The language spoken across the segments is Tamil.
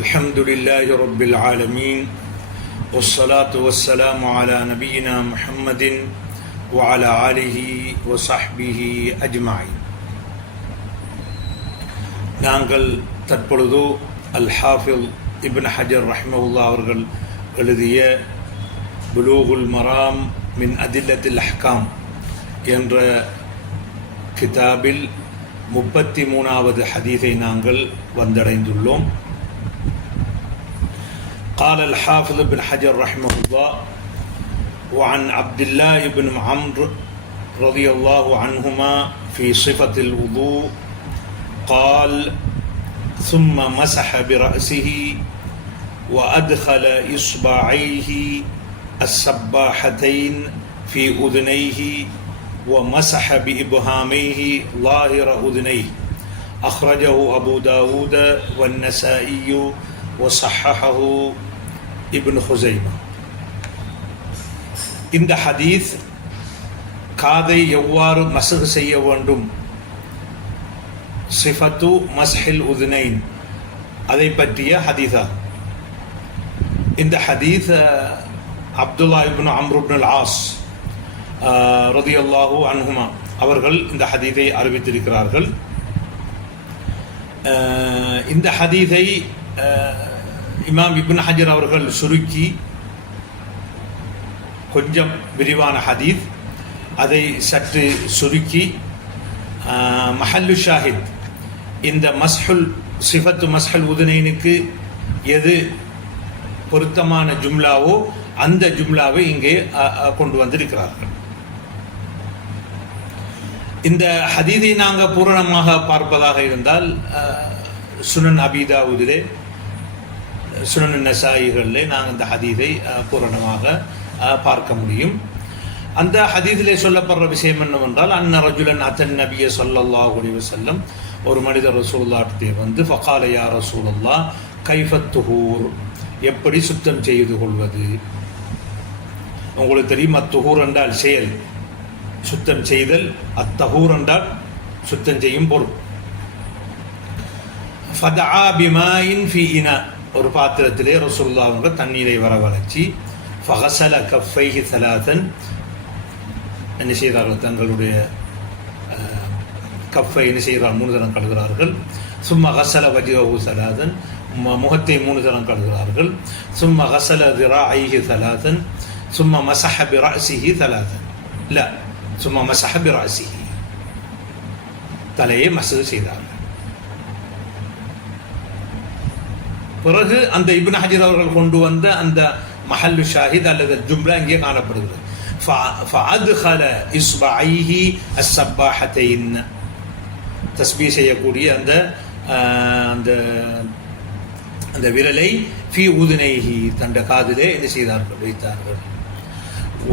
الحمد لله رب العالمين والصلاة والسلام على نبينا محمد وعلى آله وصحبه أجمعين. நாங்கள் தற்பொழுது அல்-ஹாஃபில் இப்னு ஹஜர் ரஹ்மஹுல்லாஹ் அவர்கள் எழுதிய புலூகுல் மராம் மின் அதில்லத்தில் அஹ்காம் என்ற கிதாபில் 33வது ஹதீஸை நாங்கள் வந்தடைந்துள்ளோம். قال الحافظ ابن حجر رحمه الله: وعن عبد الله بن عمرو رضي الله عنهما في صفة الوضوء قال: ثم مسح برأسه وأدخل إصبعيه السباحتين في أذنيه ومسح بإبهاميه ظاهر أذنيه. أخرجه أبو داود والنسائي وصححه ابن خزيمة. இந்த ஹதீஸ் காதை எவ்வாறு மஸ்ஹ் செய்ய வேண்டும், சிஃபத்து மஸ்ஹில் உதுனைன், அதை பற்றிய ஹதீஸா. இந்த ஹதீஸ் அப்துல்லா இப்னு அம்ர் இப்னு அல்-ஆஸ் ரலியல்லாஹு அன்ஹுமா அவர்கள் இந்த ஹதீஸை அறிவித்திருக்கிறார்கள். இந்த ஹதீஸை இமாம் இப்னு ஹஜர் அவர்கள் சுருக்கி கொஞ்சம் விரிவான ஹதீஸ், அதை சற்று சுருக்கி மஹல்லு ஷாஹித், இந்த மஸ்ஹுல் சிஃபத்து மஸ்ஹுல் உதுனைனுக்கு எது பொருத்தமான ஜும்லாவோ அந்த ஜும்லாவை இங்கே கொண்டு வந்திருக்கிறார்கள். இந்த ஹதீஸை நாங்கள் பூரணமாக பார்ப்பதாக இருந்தால் சுனன் அபீ தாவூதிலே, சுனன் நசாயிகளிலே நாங்கள் இந்த ஹதீஸை பூரணமாக பார்க்க முடியும். அந்த ஹதீஸிலே சொல்லப்படுற விஷயம் என்னவென்றால், அன்ன ரஜுலன் அத்தன் நபிய ஸல்லல்லாஹு அலைஹி வஸல்லம், ஒரு மனிதர் ரசூலுல்லாஹ்விடத்தில் வந்து ஃபகால யா ரசூலல்லாஹ் கைஃபத் துஹூர், எப்படி சுத்தம் செய்து கொள்வது. உங்களுக்கு தெரியும், அத்துஹூர் என்றால் செயல், சுத்தம் செய்தல். அத்தஹூர் என்றால் சுத்தம் செய்யும் பொருள். ஃபதஆ பிமாயின் ஃபீ இனா, ஒரு பாத்திரத்திலே ரசூலுல்லாஹ் அவங்க தண்ணீரை வரவழைச்சி ஃபகஸல கஃபைஹி ஸலாத்தன், என்ன செய்கிறார்கள், தங்களுடைய கஃபை என்ன செய்கிறார், 3 தரம் கழுகிறார்கள். சும்மா கஸல வஜ்ஹஹு ஸலாத்தன், முகத்தை 3 தரம் கழுகிறார்கள். சும்மா கஸல ذراعيه ثلاثا ثم مسح برأسه ثلاثا. لا، ثم مسح برأسه, தலையை மஸ்ஹ் செய்தார்கள். பிறகு அந்த இப்னு ஹஜர் அவர்கள் கொண்டு வந்த அந்த மஹல்லு ஷாஹித் அல்லது ஜும்லா இங்கே காணப்படுகிறது. ஃபஅத்கல இஸ்பஐஹி அஸ்ஸபாஹத்தைன், தஸ்பீஹ் செய்யக்கூடிய அந்த அந்த விரலை ஃபீ உதுனைஹி, தண்ட காதிலே என்ன செய்தார்கள், வைத்தார்கள்.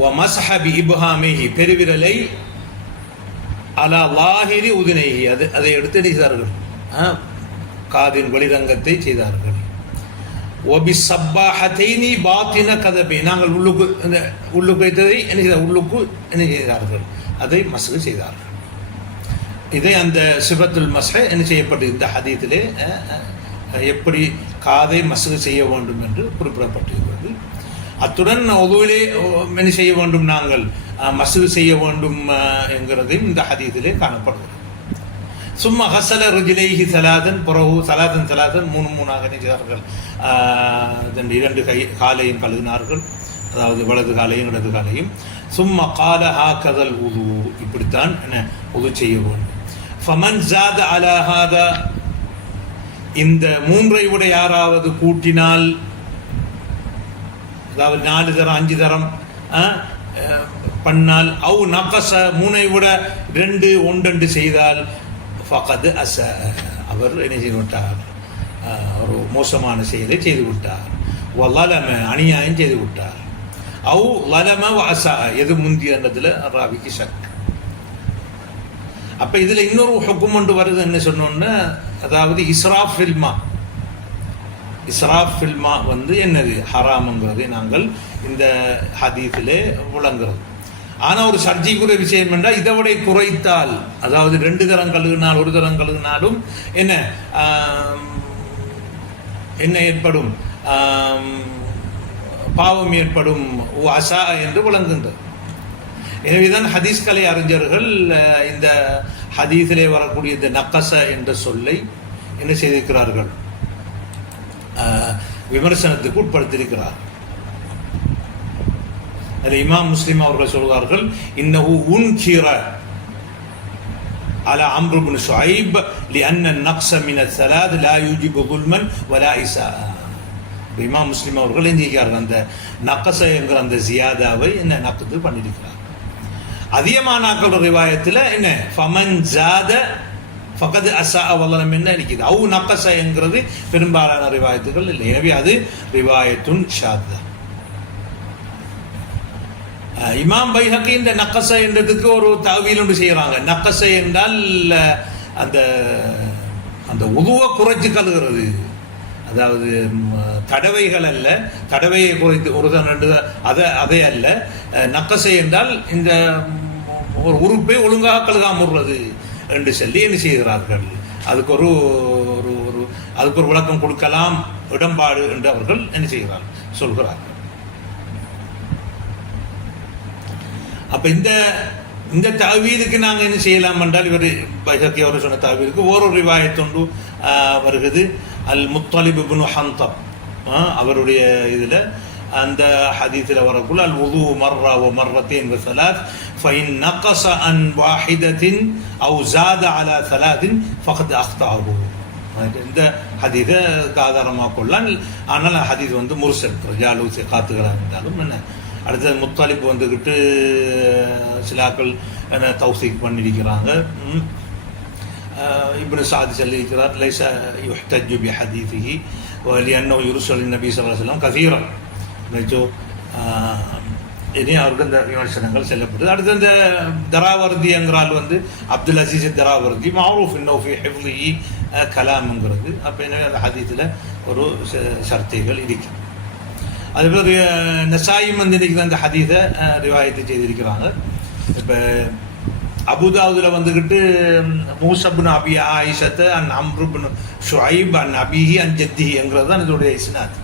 வமஸஹ பிஇப்ஹாமிஹி, பெருவிரலை அலா லாஹிரி உதுனைஹி, அதை எடுத்து செய்தார்கள், காதின் வெளிரங்கத்தை செய்தார்கள். ஒபி சப்பாஹத்தைனி பாத்தின கதபி, நாங்கள் உள்ளுக்கு வைத்ததை என்ன செய்தார், உள்ளுக்கு என்ன செய்தார்கள், அதை மஸ்ஹ் செய்தார்கள். இதை அந்த சிஃபத்துல் மஸ்ஹ் என்ன செய்யப்பட்டது, இந்த ஹதீஸிலே எப்படி காதை மஸ்ஹ் செய்ய வேண்டும் என்று குறிப்பிடப்பட்டிருக்கிறது. அத்துடன் உதுவிலே என்ன செய்ய வேண்டும், நாங்கள் மஸ்ஹ் செய்ய வேண்டும் என்கிறதையும் இந்த ஹதீஸிலே காணப்படுகிறது. சும்மா ஹசல ருஜிலைஹி ஸலாதன், பிறகு ஸலாதன் ஸலாதன் 3 செய்தார்கள். 2 காலையும் கழுவினார்கள், அதாவது வலது காலையும் இடது காலையும். சும்மா கால ஹாகதல் உது, இப்படித்தான் என்ன உது செய்ய வேண்டும். ஃபமன் ஜாத அலா ஹாதா, இந்த 3ஐ விட யாராவது கூட்டினால், அதாவது 4 தரம் 5 தரம் பண்ணால், அவு நகச 3ஐ விட 2 ஒன்றெண்டு செய்தால், ஃபகத் அஸ, அவர் என்ன செய்து விட்டார், ஒரு மோசமான செயலை செய்து விட்டார். வலம, அநியாயம் செய்து விட்டார். அவு லலம வஅஸா, எது முந்தியன்றதுல ராவிக்கு ஷக். அப்ப இதுல இன்னொரு ஹுக்கும் ஒன்று வருது, என்ன சொன்னோன்னா, அதாவது இஸ்ராஃப் ஃபில்மா, இஸ்ராஃப் ஃபில்மா வந்து என்னது, ஹராம்ங்கிறதை நாங்கள் இந்த ஹதீஸிலே விளங்குறது. ஆனால் ஒரு சர்ச்சைக்குரிய விஷயம் என்றால், இதை விட குறைத்தால், அதாவது 2 தரம் கழுவினால் 1 தரம் கழுவினாலும் என்ன என்ன ஏற்படும், பாவம் ஏற்படும், அசா என்று விளங்குகின்றது. எனவேதான் ஹதீஸ் கலை அறிஞர்கள் இந்த ஹதீஸிலே வரக்கூடிய இந்த நக்கச என்ற சொல்லை என்ன செய்திருக்கிறார்கள், விமர்சனத்துக்கு உட்படுத்தியிருக்கிறார்கள். அதில் இமாம் முஸ்லிம் அவர்கள் சொல்கிறார்கள், இன்னஹு உன்கிர على عمرو بن شعيب لأن النقص من الثلاث لا يوجب ظلما ولا إساءة. இமாம் முஸ்லிம் அவர்கள் எஞ்சிக்கிறார்கள் அந்த நக்கச என்கிற அந்த ஜியாதாவை என்ன நக்குது பண்ணியிருக்கிறார். அதிகமானாக்கள் ரிவாயத்தில் என்ன ஃபமன் ஜாத ஃபகத் அசா வல்லனம் என்ன இருக்குது. அவு நக்கச என்கிறது பெரும்பாலான ரிவாயத்துகள் இல்லை. எனவே அது ரிவாயத்துன் ஷாத்தா. இமாம் பைஹக்கி இந்த நக்கச என்றதுக்கு ஒரு தஅவீல் ஒன்று செய்கிறாங்க. நக்கச என்றால் அந்த அந்த உதுவை குறைச்சி கழுகிறது, அதாவது தடவைகள் அல்ல, தடவையை குறைத்து ஒரு தான் ரெண்டு அதே அல்ல. நக்கசை என்றால் இந்த ஒரு உறுப்பை ஒழுங்காக கழுகாம விடுறது என்று சொல்லி என்ன செய்கிறார்கள். அதுக்கு ஒரு அதுக்கு ஒரு விளக்கம் கொடுக்கலாம், இடம்பாடு என்று அவர்கள் என்ன செய்கிறார்கள் சொல்கிறார்கள். அப்ப இந்த தஅவீலுக்கு நாங்கள் என்ன செய்யலாம் என்றால், இவர் பைஹக்கி அவர் சொன்ன தஅவீலுக்கு ஒரு ரிவாயத்தொண்டு வருகிறது. அல் முத்தலிப் இப்னு ஹந்தப் அவருடைய இதில் அந்த ஹதீஸில் வரக்குள்ள அல் வுது மர்ரா வ மர்ரத்தைன் வ ஸலாத் ஃபஇன் நகஸ அன் வாஹிதத்தின் அவ் ஜாத அலா ஸலாத்தின் ஃபகத் அக்தஅஹு. இந்த ஹதீஸை ஆதாரமாக கொள்ளலாம். ஆனால் ஹதீஸ் முர்சல் ரிஜாலு சிகாத்துகளாக இருந்தாலும் என்ன. அடுத்தது முத்தலிப் வந்துக்கிட்டு சிலாக்கள் என்ன தௌசீக் பண்ணியிருக்கிறாங்க. இப்னு சாத் சொல்லியிருக்கிறார், லைஸ யுஹ்தஜு பிஹதீஸிஹி லிஅன்னஹு யுர்ஸலு லின்னபி ஸல்லல்லாஹு அலைஹி வஸல்லம் கஸீரன். இனி அவருக்கு இந்த விமர்சனங்கள் செல்லப்படுது. அடுத்து இந்த தராவர்தி என்கிறால் அப்துல் அசீஸ் தராவர்தி மஅரூஃப் இன்னஹு ஃபீ ஹிஃப்லிஹி கலாம்ங்கிறது. அப்போ எனவே அந்த ஹதீஸில் ஒரு சர்ச்சைகள் இருக்கு. அதுபோல் நசாயும் இன்னைக்கு அந்த ஹதீஸை ரிவாயத்தை செய்திருக்கிறாங்க. இப்போ அபுதாவுதில் வந்துக்கிட்டு மூசப்னு அபி ஆயிஷத்தை அன் அம்ருப்னு ஷுஐப் அன் அபிஹி அன் ஜத்திஹிங்கிறது தான் இதோடைய இஸ்னாத்.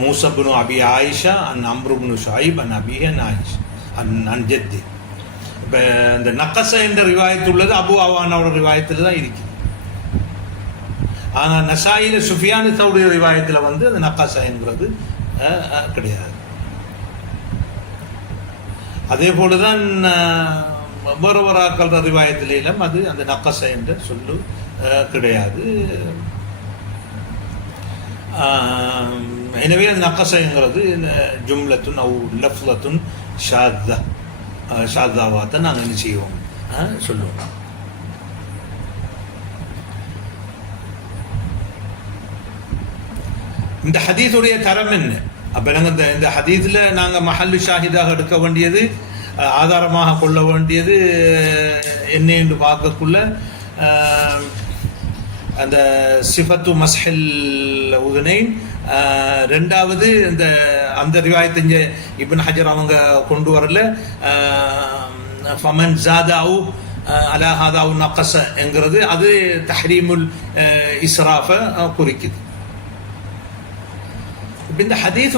மூசப்னு அபி ஆயிஷா அன் அம்ருப்னு ஷுஐப் அன் அபிஹி அன் ஆயிஷா அன் ஜத்தி. இப்போ இந்த நக்கச என்ற ரிவாயத்து உள்ளது அபு அவானோட ரிவாயத்தில் தான் இருக்குது. ஆனால் நசாயில சுஃபியான் தௌரி ரிவாயத்தில் அந்த நக்காசா என்கிறது கிடையாது. அதே போலதான் வேறு ரிவாயத்திலும் அது அந்த நக்கச என்ற சொல்லு கிடையாது. எனவே அந்த நக்கசங்கிறது ஜும்லத்துன் அவு லஃப்லத்துன் ஷாத்தாவாத்தை நாங்கள் என்ன செய்வோம் சொல்லுவோம். இந்த ஹதீஸுடைய தரம் என்ன? அப்போ நாங்கள் இந்த ஹதீஸில் நாங்கள் மஹல்லு ஷாஹிதாக எடுக்க வேண்டியது, ஆதாரமாக கொள்ள வேண்டியது என்ன என்று பார்க்கக்குள்ள அந்த சிஃபத்து மஸ்ஹில் உதுனைன். ரெண்டாவது அந்த ரிவாயத்தை இப்னு ஹஜர் அவங்க கொண்டு வரல. ஃபமன் ஜாதாவு அலா ஹாதாவு நக்கஸ என்கிறது அது தஹ்ரீமுல் இஸ்ராஃபை குறிக்குது. இந்த ஹதீஸ்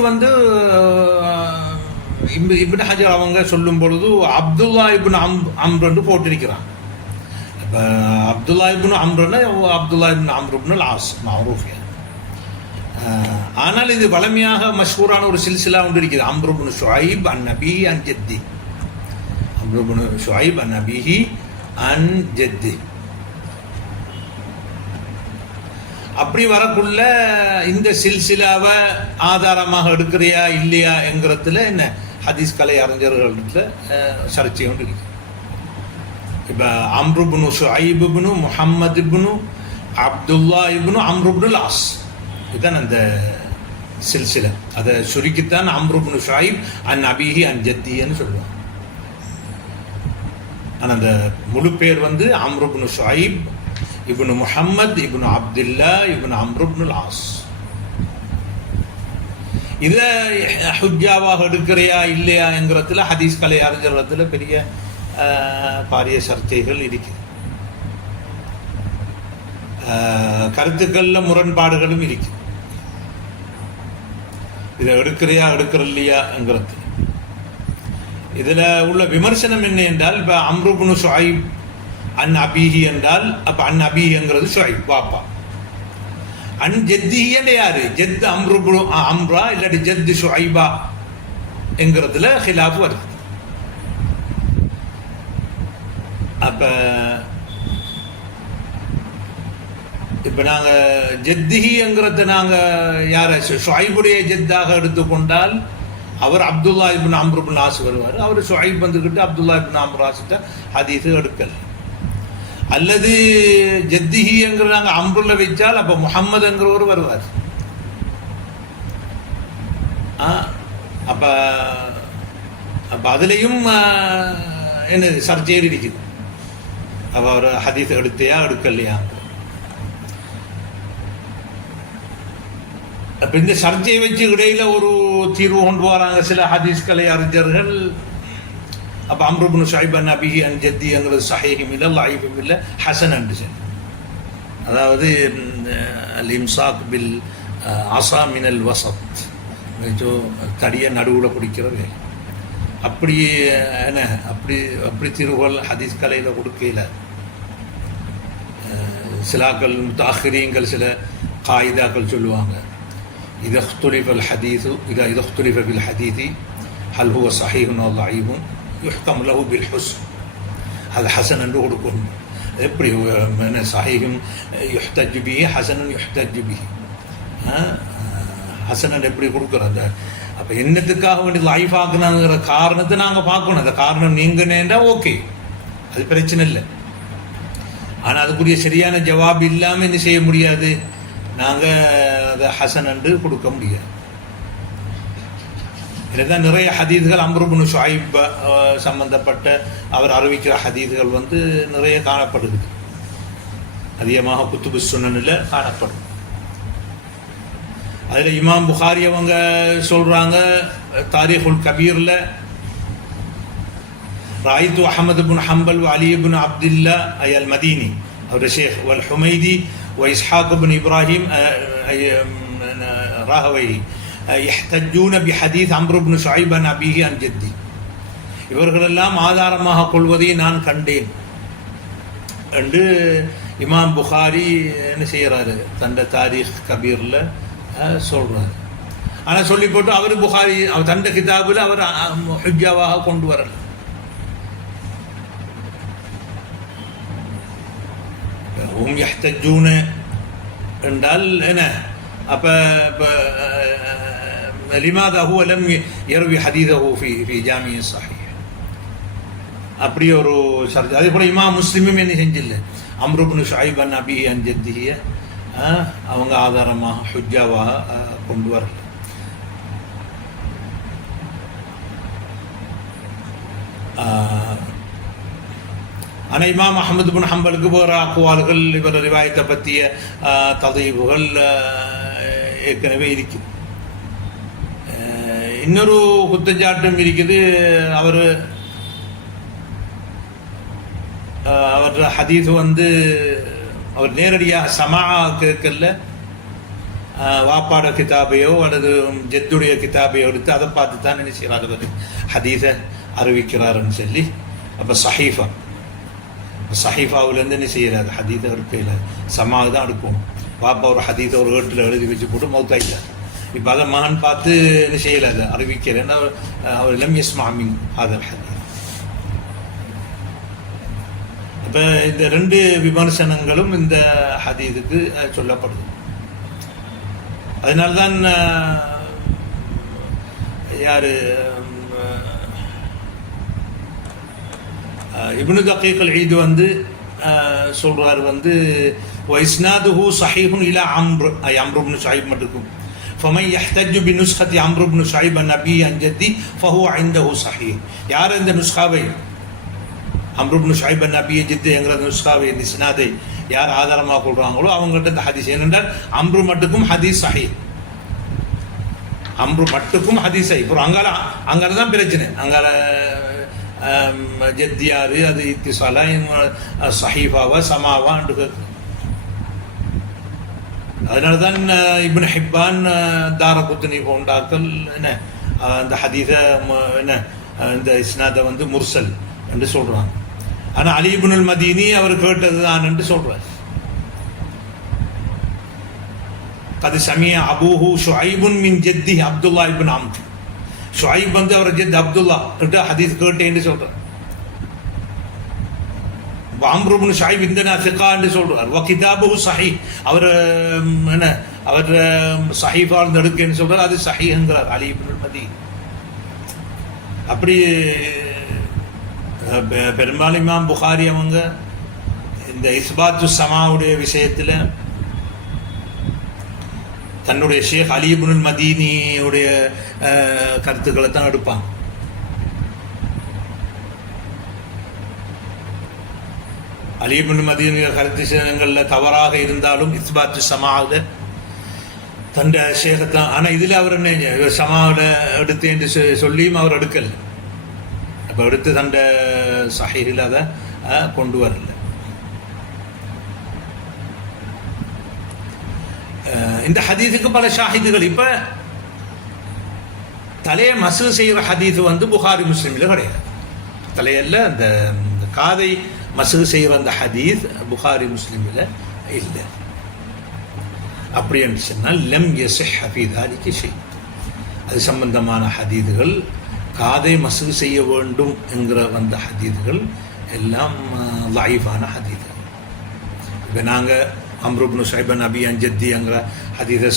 இப்னு ஹஜர் அவங்க சொல்லும் பொழுது அப்துல்லா இப்னு அம்ருன்னு போட்டிருக்கிறான். இப்போ அப்துல்லா இப்னு அம்ருன்னா Abdullah ibn Amr ibnul As மஅரூஃப். ஆனால் இது வளமையாக மஷ்ஹூரான ஒரு சில்சிலா ஒன்று இருக்குது. அம்ரு இப்னு ஷுஐப் அன் நபிஹி அன் ஜத்தி, அம்ரு இப்னு ஷுஐப் அன் நபிஹி அன் ஜத்தி. அப்படி வரக்குள்ள இந்த சில்சிலாவை ஆதாரமாக எடுக்கிறியா இல்லையா என்கிறதுல என்ன ஹதீஸ் கலை அறிஞர்கள்ட்ட சர்ச்சை ஒன்று இருக்கு. இப்போ அம்ரு இப்னு ஷுஐப் இப்னு முஹம்மது இப்னு Abdullah ibn Amr ibnul as, இதுதான் அந்த சில்சிலா. அதை சுருக்கித்தான் அம்ரு இப்னு ஷுஐப் அன் அபிஹி அன் ஜத்தின்னு சொல்லுவாங்க. ஆனால் அந்த முழு பேர் அம்ரு இப்னு ஷுஐப் இப்னு முஹம்மத் இப்னு Abdullah ibn Amr ibnul as. இதை ஹுஜ்ஜாவாக எடுக்கிறையா இல்லையா என்கிறதுல ஹதீஸ் கலை அறிஞர்களிடத்தில் பெரிய பாரிய சர்ச்சைகள் இருக்குது. கருத்துக்களில் முரண்பாடுகளும் இருக்கு. இதை எடுக்கிறியா எடுக்கிறல்லையாங்கிறது. இதில் உள்ள விமர்சனம் என்ன என்றால், இப்போ அம்ரு இப்னு ஷுஐப் அன் அபீஹி என்றால், அப்போ அன் அபீஹிங்கிறது ஷுஐப் பாப்பா. அன் ஜெத்திஹி யாரு? ஜெத் அம்ரு இப்னு அம்ரா இல்லாட்டி ஜெத் ஷுஐபா என்கிறதுல ஹிலாஃப் வருது. அப்போ இப்போ நாங்கள் ஜெத்திஹிங்கிறது நாங்கள் யாரை ஷுஐபுடைய ஜெத்தாக எடுத்துக்கொண்டால் அவர் அப்துல்லா இப்னு அம்ரு இப்னு ஆஸ் வருவார். அவர் ஷுஐப் வந்துக்கிட்டு அப்துல்லா இப்னு அம்ரு ஆஸ்கிட்ட ஹதீஸு எடுக்கல். அல்லது ஜெத்திஹிங்கிற நாங்கள் அம்ருல வச்சால் அப்போ முஹம்மதுங்கிறவர் வருவார். அப்போ அப்போ அதுலேயும் என்னது சர்ச்சையில் இருக்குது. அப்போ அவர் ஹதீஸ் எடுத்தையா எடுக்கலையா? அப்போ இந்த சர்ச்சையை வச்சு இடையில ஒரு தீர்வு கொண்டு வராங்க சில ஹதீஸ்களை அறிஞர்கள். அப்போ அம்ரு இப்னு ஷுஐப் அன் அபீஹி அன் ஜெத்திங்கிறது ஸஹீஹும் இல்லை லைஃபும் இல்லை ஹசன் என்று சொல்லி, அதாவது அல் இம்சாக் பில் அஸா மினல் வஸத், தடியை நடுவில் பிடிக்கிறது. அப்படி என்ன அப்படி தீர்வுகள் ஹதீஸ் கலையில் கொடுக்கல. சிலாக்கள் முத்தாஹிரீன்கள் சில காயிதாக்கள் சொல்லுவாங்க, إذا اختلف الحديث إذا اختلف بالحديث هل هو صحيح أو ضعيف يحكم له بالحسن. هذا حسن என்று கொடுக்கணும். எப்படி صحيح يحتج به حسن يحتج به ஹசன் எப்படி கொடுக்குறது? அப்போ என்னத்துக்காக வேண்டி லைஃப் ஆக்குனாங்கிற காரணத்தை நாங்கள் பார்க்கணும். அந்த காரணம் நீங்கன்னேண்டா ஓகே, அது பிரச்சனை இல்லை. ஆனால் அதுக்குரிய சரியான ஜவாப் இல்லாமல் என்ன செய்ய முடியாது, நாங்கள் அதை ஹசன் என்று கொடுக்க முடியாது. இதுதான் நிறைய ஹதீஸ்கள் அம்ரு இப்னு ஷுஐப் சம்பந்தப்பட்ட அவர் அறிவிக்கிற ஹதீஸ்கள் நிறைய காணப்படுது. அதிகமாக குத்துபு சுனனில் காணப்படும். அதில் இமாம் புகாரி அவங்க சொல்கிறாங்க தாரீகுல் கபீரில், ராயித்து அஹமது பின் ஹம்பல் அலி பின் அப்துல்லா அல் மதீனி அவர் ஷேக் வல் ஹுமைதி وإسحاق بن إبراهيم راهويه يحتجون بحديث عمرو بن شعيب عن أبيه عن جدي. இவர்களெல்லாம் ஆதாரமாக கொள்வதை நான் கண்டேன் என்று இமாம் புகாரி என்ன செய்கிறாரு, தண்ட தாரீக் கபீரில் சொல்கிறார். ஆனால் சொல்லி போட்டு அவர் புகாரி அவர் தண்ட கிதாபில் அவர் ஹுஜ்ஜாவாக கொண்டு வரல. هم يحتجون என்றால் என்ன? அப்போ لماذا هو لم يروي حديثه في جامع الصحيح؟ அப்படி ஒரு சர்ச்சை. அதே போல் இமாம் முஸ்லிமும் என்ன செஞ்சில்லை, அம்ரு இப்னு ஷுஐப் அன் அபீஹி அன் ஜெத்திஹி அவங்க ஆதாரமாக ஹுஜ்ஜாவாக கொண்டு வரல. ஆனால் இமாம் அஹமது பின் ஹம்பலுக்கு வேறு அக்குவால்கள் இவர் ரிவாயத்தை பற்றிய ததீவுகள் ஏற்கனவே இருக்குது. இன்னொரு குற்றச்சாட்டும் இருக்குது, அவர் ஹதீஸ் அவர் நேரடியாக சமா கேட்கல, வாப்பாட கிதாபையோ அல்லது ஜெத்துடைய கிதாபையோ எடுத்து அதை பார்த்து தான் என்ன செய்கிறார் ஹதீஸை அறிவிக்கிறாருன்னு சொல்லி. அப்போ சஹீஃபாவிலேருந்து என்ன செய்யறாரு, ஹதீஸை எடுக்கல, சமாவை தான் எடுக்கணும். பாப்பா ஒரு ஹதீஸை ஒரு ஏட்டில் எழுதி வச்சு போட்டு மௌத்தாயிட்டார். இப்போ அதை மகன் பார்த்து என்ன செய்யலை, அறிவிக்கிறேன்னா அவர் லம் யஸ்மாமின் ஆதல் ஹதீஸ். இப்போ இந்த ரெண்டு விமர்சனங்களும் இந்த ஹதீஸுக்கு சொல்லப்படுது. அதனால்தான் யார் இப்னு தகீக் அல் ஈத் சொல்றார், வைஸ்னாதுஹு ஸஹீஹுன் இலா அம்ர் இப்னு ஷுஐப் மட்டுக்கும் ஃபமன் யஹ்தஜ் பினுஸ்கத்தி அம்ர் இப்னு ஷுஐப் அன் நபி அன் ஜத்தி ஃபஹுவ இன்தஹு ஸஹீஹ். யார் இந்த நுஸ்காவை அம்ர் இப்னு ஷுஐப் அன் நபி ஜத்தி என்கிற நுஸ்காவை இந்த இஸ்னாதை யார் ஆதாரமாக கொள்றாங்களோ அவங்கள்ட்ட இந்த ஹதீஸ். ஏனென்றால் அம்ரு மட்டுக்கும் ஹதீஸ் ஸஹீஹ், அம்ரு மட்டுக்கும் ஹதீஸ் ஸஹீஹ். இப்போ அங்கால தான் பிரச்சனை. அங்கால ஜத்தியாரு அது இத்திசாலா சஹீஃபாவா சமாவான்னு கேட்கு. அதனால தான் இப்னு ஹிப்பான் தாரகுத்னி போன்றார்கள் என்ன அந்த ஹதீஸை என்ன இந்த இஸ்னாதை வந்து முர்சல் என்று சொல்றாங்க. ஆனால் அலி இப்னுல் மதீனி அவர் கேட்டது தான் என்று சொல்றார். அது சமிய அபூஹு ஷுஐபுன் மின் ஜெத்தி அப்துல்லா இப்னு அம்ர். ஷுஐப் வந்து அவர் ஜெத் அப்துல்லா கிட்ட ஹதீஸ் கேட்டேன்னு சொல்றார். அம்ரு இப்னு ஷுஐப் இந்தனா சிகா என்று சொல்றார். வ கிதாபுஹு ஸஹீஹ், அவர் என்ன அவர் ஸஹீஃபால் எடுக்கேன்னு சொல்றார். அது ஸஹீஹ்ங்கறார் அலி இப்னுல் மதீனி. அப்படி பெரும்பாலும் இமாம் புகாரி அவங்க இந்த இஸ்பாத்து சமாவுடைய விஷயத்தில் தன்னுடைய ஷேக் அலி இப்னுல் மதீனியுடைய கருத்துக்களை தான் எடுப்பாங்க. அலி இப்னுல் மதீனிய கருத்துகளில் தவறாக இருந்தாலும் இஸ்பாத்து சமாவில் தன் ஷேகத்தான். ஆனால் இதில் அவர் என்ன சமாவில் எடுத்து என்று சொல்லியும் அவர் எடுக்கலை. அப்போ எடுத்து தண்ட சஹீஹில் அதை கொண்டு வரல. இந்த ஹதீஸுக்கு பல ஷாஹிதுகள். இப்போ தலையை மசூ செய்கிற ஹதீஸ் வந்து புகாரி முஸ்லிமில் கிடையாது. தலையல்ல அந்த காதை மசூ செய்கிற அந்த ஹதீஸ் புகாரி முஸ்லிமில் இல்லை. அப்படி என்று சொன்னால் லம் யஸிஹ் ஃபீ ذلك ஷை, அது சம்பந்தமான ஹதீதுகள் காதை மசூ செய்ய வேண்டும் என்கிற வந்த ஹதீதுகள் எல்லாம் லைஃபான ஹதீதுகள். இப்போ நாங்கள் அம்ரு இப்னு ஷுஐப் நபி அன் ஜத்திங்கிற ஹதீஸை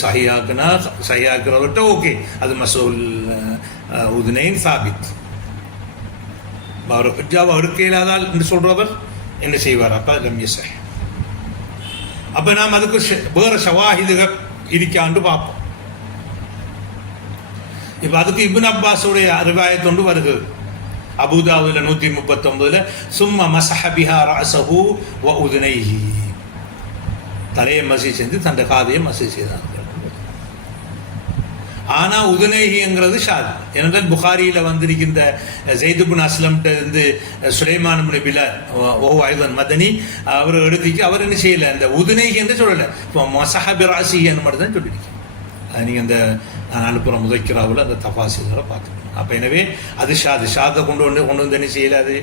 சஹியாக்குறவர்கிட்ட ஓகே, அது மசூல் உதுனைன் சாபித். அவர் ஹஜ்ஜாவை அடுக்க இல்லாதால் என்று சொல்றவர் என்ன செய்வார்? அப்போ லம் யஸிஹ். அப்போ நாம் அதுக்கு வேறு ஷவாஹிதுகள் இருக்காண்டு பார்ப்போம். இப்போ அதுக்கு இப்னு அப்பாஸுடைய ரிவாயத் ஒன்று வருகிறது. அபூதாவுல 139 சும்ம மஸஹ பிஹா ரஅஸஹு வ உதுனைஹி, தலையை மசி செஞ்சு தன் காதையை மசி செய்தார்கள். ஆனால் உதுனைஹிங்கிறது ஷாது. ஏனென்றால் புகாரியில் வந்திருக்கின்ற ஸைத் இப்னு அஸ்லம்கிட்ட இருந்து சுலைமான் இப்னு பிலால் ஓஹோ ஐதன் மதனி அவர் எடுத்துக்கு அவர் என்ன செய்யலை, அந்த உதுனைஹி என்று சொல்லலை, இப்போ மஸஹ பிராஸிஹின்னு மட்டும் தான் சொல்லியிருக்கேன். அது நீங்கள் அந்த நான் அனுப்புகிற முதைக்கிறாவில் அந்த தபாசிகளை பார்த்துக்கணும். அப்போ எனவே அது ஷாதை கொண்டு வந்து என்ன செய்யலை, அது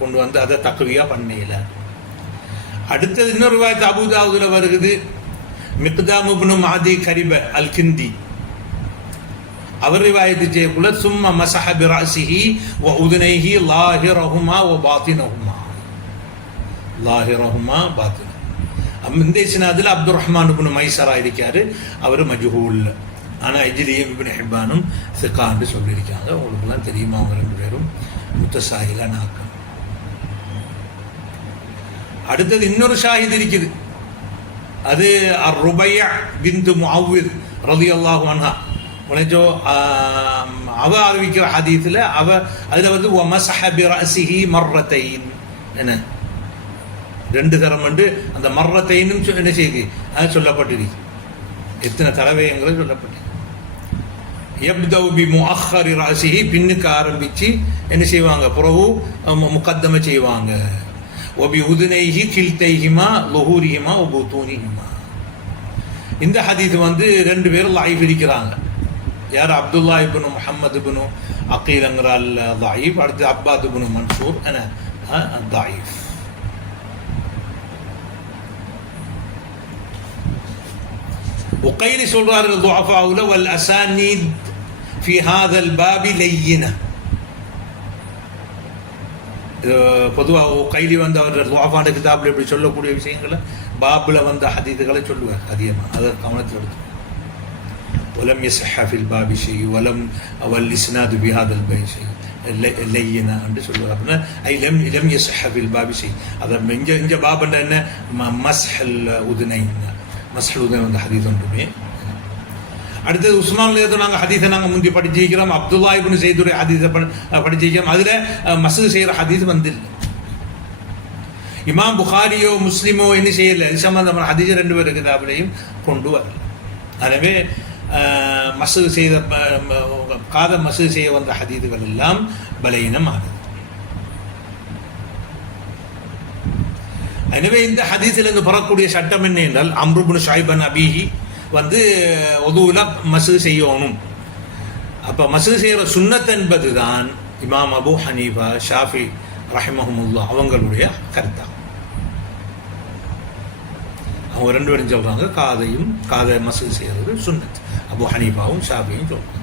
கொண்டு வந்து அதை தக்குவியாக பண்ணல. அடுத்தது இன்னொரு வாய்த்து அபூதாவுதுல வருகிறது. மிக்தாம் இப்னு மாதி கரிப அல் கிந்தி அவர் ரிவாயத்து செய்யக்குள்ள சும்ம மஸஹ பிராஸிஹி வ உதுனைஹி லாஹிரஹுமா வ பாத்தினஹுமா, லாஹிரஹுமா பாத்தின. இந்த இஸ்னாதில் அப்துர் ரஹ்மான் இப்னு மைசரா இருக்காரு, அவர் மஜ்ஹூல். ஆனால் இஜ்லியும் இப்னு ஹிப்பானும் சிகான்னு சொல்லியிருக்காங்க. உங்களுக்குலாம் தெரியுமா? அவங்க ரெண்டு பேரும் முத்தசாஹிலா நாக்கம். அடுத்தது இன்னொரு ஷாஹித் இருக்குது. அது ருபையா பின்து முஅவ்வித் ரலியல்லாஹு அன்ஹா. உனச்சோ அவ அறிவிக்கிற ஹதீஸில் அவ அதில் வந்து வ மஸஹ பிரஅஸிஹி மர்ரத்தைன், என்ன ரெண்டு தரம் வந்து அந்த மர்ரத்தைனும் என்ன செய்யுது அது சொல்லப்பட்டிருக்கு. எத்தனை தடவைங்கிறது சொல்லப்பட்டிருக்கு. யப்தவு பி முஅkhkhari ரஅஸிஹி, பின்னுக்கு ஆரம்பித்து என்ன செய்வாங்க, பிறகு முகத்தமை செய்வாங்க. ஒபி உதுனைஹி கில்தைஹிமா லுஹூரிஹிமா ஒபுத்தூனிஹிமா. இந்த ஹதீஸ் வந்து ரெண்டு பேரும் லைஃப் இருக்கிறாங்க. யார்? அப்துல்லா இப்னு முஹம்மது இப்னு அகீல்ங்கிறால் லைஃப். அடுத்து அப்பாத் இப்னு மன்சூர் என லைஃப். உகைலி சொல்றார்கள் துஅஃபாவுல வல் அசானீத் ஃபி ஹாதல் பாபி லையினா. பொதுவாக கைலி வந்து அவர் துஆஃபான கிதாபில் இப்படி சொல்லக்கூடிய விஷயங்களை பாபில் வந்த ஹதீதுகளை சொல்லுவார் அதிகமாக. அதை கவனத்தில் எடுத்து வலம் யஸஹ ஃபில் பாபி ஷை வலம் அவல் இஸ்னாது பிஹாதல் பை ஷை லையினா என்று சொல்லுவார். அப்படின்னா ஐ லம் யஸஹ ஃபில் பாபி ஷை. அதை இங்கே பாபண்ட என்ன மஸ்ஹல் உதுனைன், மஸ்ஹல் உதுனைன் வந்த ஹதீஸ் ஒன்றுமே. அடுத்தது உஸ்மான்ல நாங்கள் ஹதீஸை நாங்கள் முந்தி படிச்சிருக்கிறோம். அப்துல்லா இப்னு ஸைதுடைய ஹதீஸை படிச்சிருக்கிறோம். அதில் மஸ்ஹ் செய்கிற ஹதீஸ் வந்தில்லை. இமாம் புகாரியோ முஸ்லிமோ என்ன செய்யலை, இது சம்பந்தமான ஹதீஸ் ரெண்டு பேர் கிதாபிலையும் கொண்டு வரல. எனவே மஸ்ஹ் செய்த காத மஸ்ஹ் செய்ய வந்த ஹதீதுகள் எல்லாம் பலீனமானது. எனவே இந்த ஹதீஸிலிருந்து பெறக்கூடிய சட்டம் என்ன என்றால் அம்ரு இப்னு ஷுஐப் அபீஹி வந்து உதுவுல மசு செய்யணும். அப்போ மசு செய்கிற சுன்னத் என்பது தான் இமாம் அபு ஹனீஃபா ஷாஃபி ரஹிமஹுமுல்லா அவங்களுடைய கருத்தா. அவங்க ரெண்டு பேரும் சொல்றாங்க காதை மசு செய்யறது சுன்னத். அபு ஹனீஃபாவும் ஷாஃபியும் சொல்றாங்க.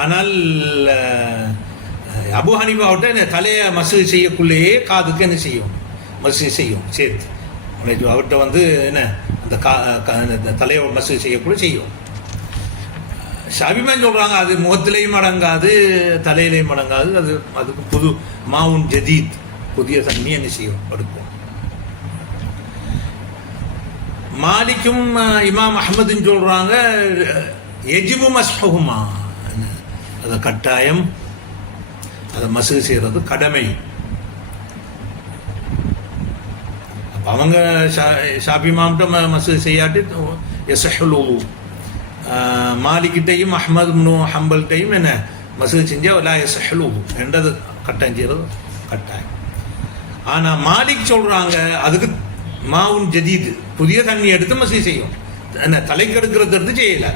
ஆனால் அபு ஹனீஃபாவிட்ட தலையை மசு செய்யக்குள்ளேயே காதுக்கு என்ன செய்யும், மசு செய்யும் சேர்த்து. அவர்கிட்ட வந்து என்ன அந்த தலையோட மசு செய்யக்குள்ள செய்யும். ஷாஃபிமான் சொல்றாங்க அது முகத்திலையும் அடங்காது, தலையிலையும் அடங்காது. அதுக்கு புது மாவுன் ஜதீத், புதிய தண்ணி என்ன செய்யும் எடுக்கும். மாலிக்கும் இமாம் அஹ்மதுன்னு சொல்றாங்க எஜிபு மஸ்ஹுமா, அது கட்டாயம், அதை மசு செய்யறது கடமை. அவங்க ஷாஃபி இமாம்கிட்ட மசு செய்யாட்டி யஸஹுல் வுது. மாலிக்கிட்டையும் அஹ்மது இப்னு ஹம்பல்கிட்டையும் என்ன மசு செஞ்சால் லா யஸஹுல் வுது என்றது கட்டாயம் செய்யறது கட்டாயம். ஆனால் மாலிக் சொல்றாங்க அதுக்கு மாவுன் ஜதீத், புதிய தண்ணி எடுத்து மசு செய்யும். என்ன தலைக்கு எடுக்கிறது எடுத்து செய்யல.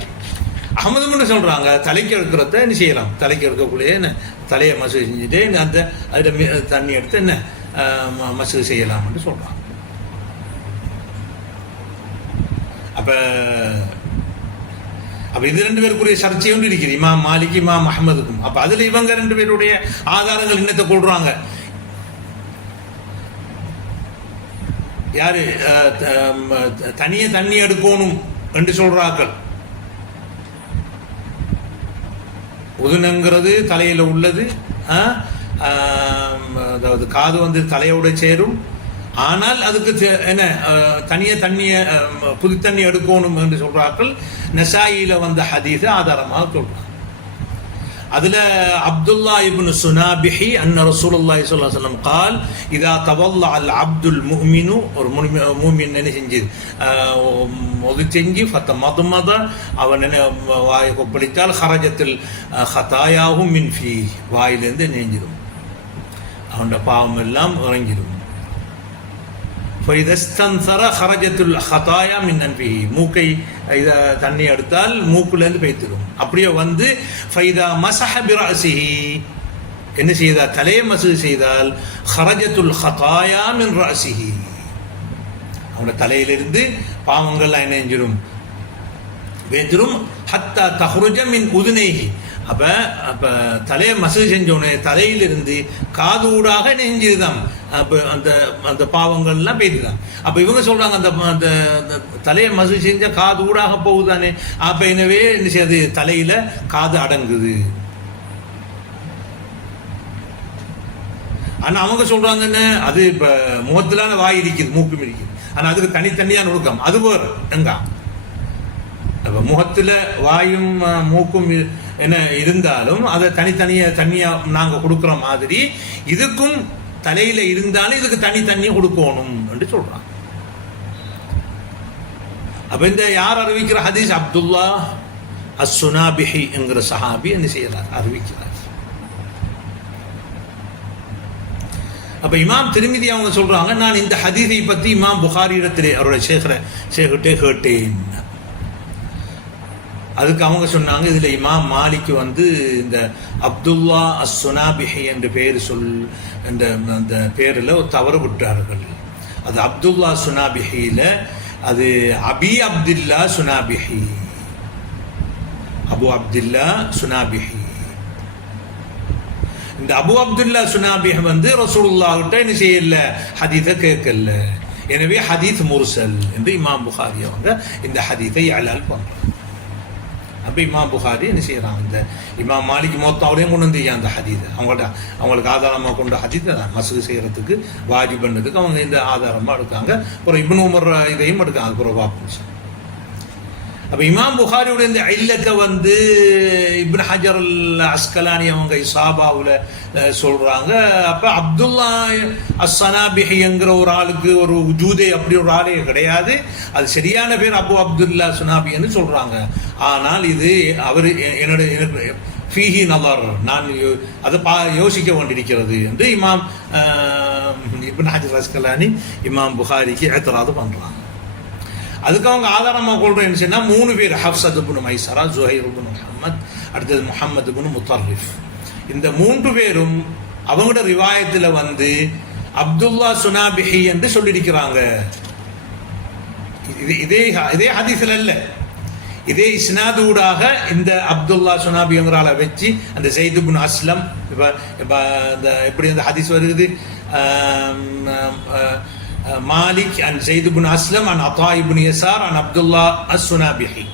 அஹமது இப்னு சொல்றாங்க தலைக்கு எடுக்கிறத என்ன செய்யலாம், தலைக்கு எடுக்கக்கூடிய என்ன தலையை மசு செஞ்சுட்டு அந்த அதில் தண்ணி எடுத்து என்ன மசு செய்யலாம்னு சொல்றாங்க. அப்ப இது ரெண்டு பேருக்குரிய சர்ச்சை ஒன்று இருக்குது, இமாம் மாலிக் இமாம் அஹ்மதுக்கும். அப்ப அதுல இவங்க ரெண்டு பேருடைய ஆதாரங்கள் என்னத்தை கொள்றாங்க, யாரு தனிய தண்ணி எடுக்கணும் என்று சொல்றார்கள். உதுனங்கிறது தலையில உள்ளது, அதாவது காது வந்து தலையோட சேரும். ஆனால் அதுக்கு என்ன தனிய தண்ணிய புது தண்ணி எடுக்கணும் என்று சொல்றார்கள். நசாயில வந்த ஹதீஸ ஆதாரமாக சொல்றாங்க. அதுல அப்துல்லா இப்னு சுனாபிஹி அன்ன ரசூலுல்லாஹி ஸல்லல்லாஹு அலைஹி வஸல்லம் قال اذا تولع العبد المؤمن ஒரு மூமின் என்ன செஞ்சு ஒது செஞ்சு ஃபதமதமத அவன் என்ன வாயை கொப்பளித்தால் ஹரஜத்தில் ஹதாயாஹும் மின் ஃபீ, வாயிலிருந்து நெஞ்சிடும், அவனுடைய பாவம் எல்லாம் இறங்கிடும். மூக்கை தண்ணி எடுத்தால் மூக்குலேருந்து பெய்த்திடும். அப்படியே வந்து என்ன செய்தால் தலையை மசு செய்தால் ஹரஜத்துல் ஹதாயா மின் ரஅஸிஹி, அவனுடைய தலையிலிருந்து பாவங்கள்லாம் என்ன செஞ்சிடும், வெஞ்சிரும். ஹத்தா தஹ்ருஜ மின் உதுனைஹி, அப்ப தலையை மசு செஞ்சோடனே தலையிலிருந்து காது ஊடாக நெஞ்சுதான் அப்ப அந்த அந்த பாவங்கள்லாம் பெய்துதான். அப்ப இவங்க சொல்றாங்க அந்த தலையை மசு செஞ்ச காது ஊடாக போகுதானே, அப்ப எனவே என்ன செய்யாது தலையில காது அடங்குது. ஆனா அவங்க சொல்றாங்க என்ன, அது இப்ப முகத்திலான வாய் இருக்குது, மூக்கும் இருக்குது, ஆனா அதுக்கு தனித்தனியான ஒழுக்கம் அது வேறு எங்க. அப்ப முகத்துல வாயும் மூக்கும் என்ன இருந்தாலும் அதை தனியா நாங்க கொடுக்குற மாதிரி இதுக்கும் தலையில இருந்தாலும் இதுக்கு தண்ணி கொடுக்கணும் என்று சொல்றாங்க. அப்ப இந்த யார் அறிவிக்கிற ஹதீஸ், அப்துல்லா அஸ்-சுனாபிஹி என்கிற சஹாபி என்ன செய்யறார், அறிவிக்கிறார். அப்ப இமாம் திருமிதி அவங்க சொல்றாங்க, நான் இந்த ஹதீஸை பத்தி இமாம் புகாரி இடத்திலே அவருடைய ஷேகிட்டே கேட்டேன். அதுக்கு அவங்க சொன்னாங்க, இதுல இமாம் மாலிக் வந்து இந்த அப்துல்லா அஸ்-சுனாபிஹி என்ற பெயர் என்ற அந்த பேரில் ஒரு தவறு விட்டார்கள். அது அப்துல்லா சுனாபிஹில அது அபி அப்துல்லா சுனாபிஹி, அபு அப்துல்லா சுனாபிஹி. இந்த அபு அப்துல்லா சுனாபிஹி வந்து ரசூலுல்லாஹ் கிட்ட என்ன செய்யல, ஹதீஸை கேட்கல. எனவே ஹதீஸ் முர்சல் என்று இமாம் புகாரி அவங்க இந்த ஹதீஸை அலால் பண்றாங்க. அப்போ இமாம் புகாரி என்ன செய்யறாங்க, இந்த இமாம் மாலிக் மொத்தாவோடையும் கொண்டு வந்து அந்த ஹதீஸை அவங்களுக்கு ஆதாரமாக கொண்ட ஹதீஸை தான் மசூது செய்யறதுக்கு வாஜிப் பண்ணதுக்கு அவங்க இந்த ஆதாரமாக எடுக்காங்க. அப்புறம் இப்னு உமர் இதையும் எடுக்காங்க. அப்புறம் வாபஸ். அப்போ இமாம் புகாரியுடைய இந்த இல்லத்தை வந்து இப்னு ஹஜர் அல் அஸ்கலானி அவங்க இசாபாவில் சொல்றாங்க. அப்ப அப்துல்லா அஸ்-சனாபிஹிங்கிற ஒரு ஆளுக்கு ஒரு உஜூதே அப்படி ஒரு ஆளே கிடையாது. அது சரியான பேர் அபு அப்துல்லா சுனாபின்னு சொல்றாங்க. ஆனால் இது அவர் என்னுடைய ஃபீஹி நலர், நான் அதை யோசிக்க வேண்டியிருக்கிறது என்று இமாம் இப்னு ஹஜர் அஸ்கலானி இமாம் புகாரிக்கு எத்தராது பண்ணுறாங்க. அதுக்கு அவங்க ஆதாரமாக கொள்றேன்னு சொன்னால் 3 பேர், ஹஃப்ஸத் இப்னு மைஸரா, ஜுஹைர் இப்னு முஹம்மத், அடுத்தது முஹம்மது இப்னு முத்தர்ரிஃப். இந்த 3 பேரும் அவங்களோட ரிவாயத்தில் வந்து அப்துல்லா சுனாபிஹி என்று சொல்லியிருக்கிறாங்க. இதே ஹதீஸில் அல்ல, இதே இஸ்னாதூடாக இந்த அப்துல்லா சுனாபிங்கிறால வச்சு அந்த ஸைத் இப்னு அஸ்லம், இப்போ இந்த எப்படி அந்த ஹதீஸ் வருகிறது, Malik an Zaid Ibn Aslam an அதா இப்னு யஸார் அன் அப்துல்லா அஸ்-சுனாபிஹி,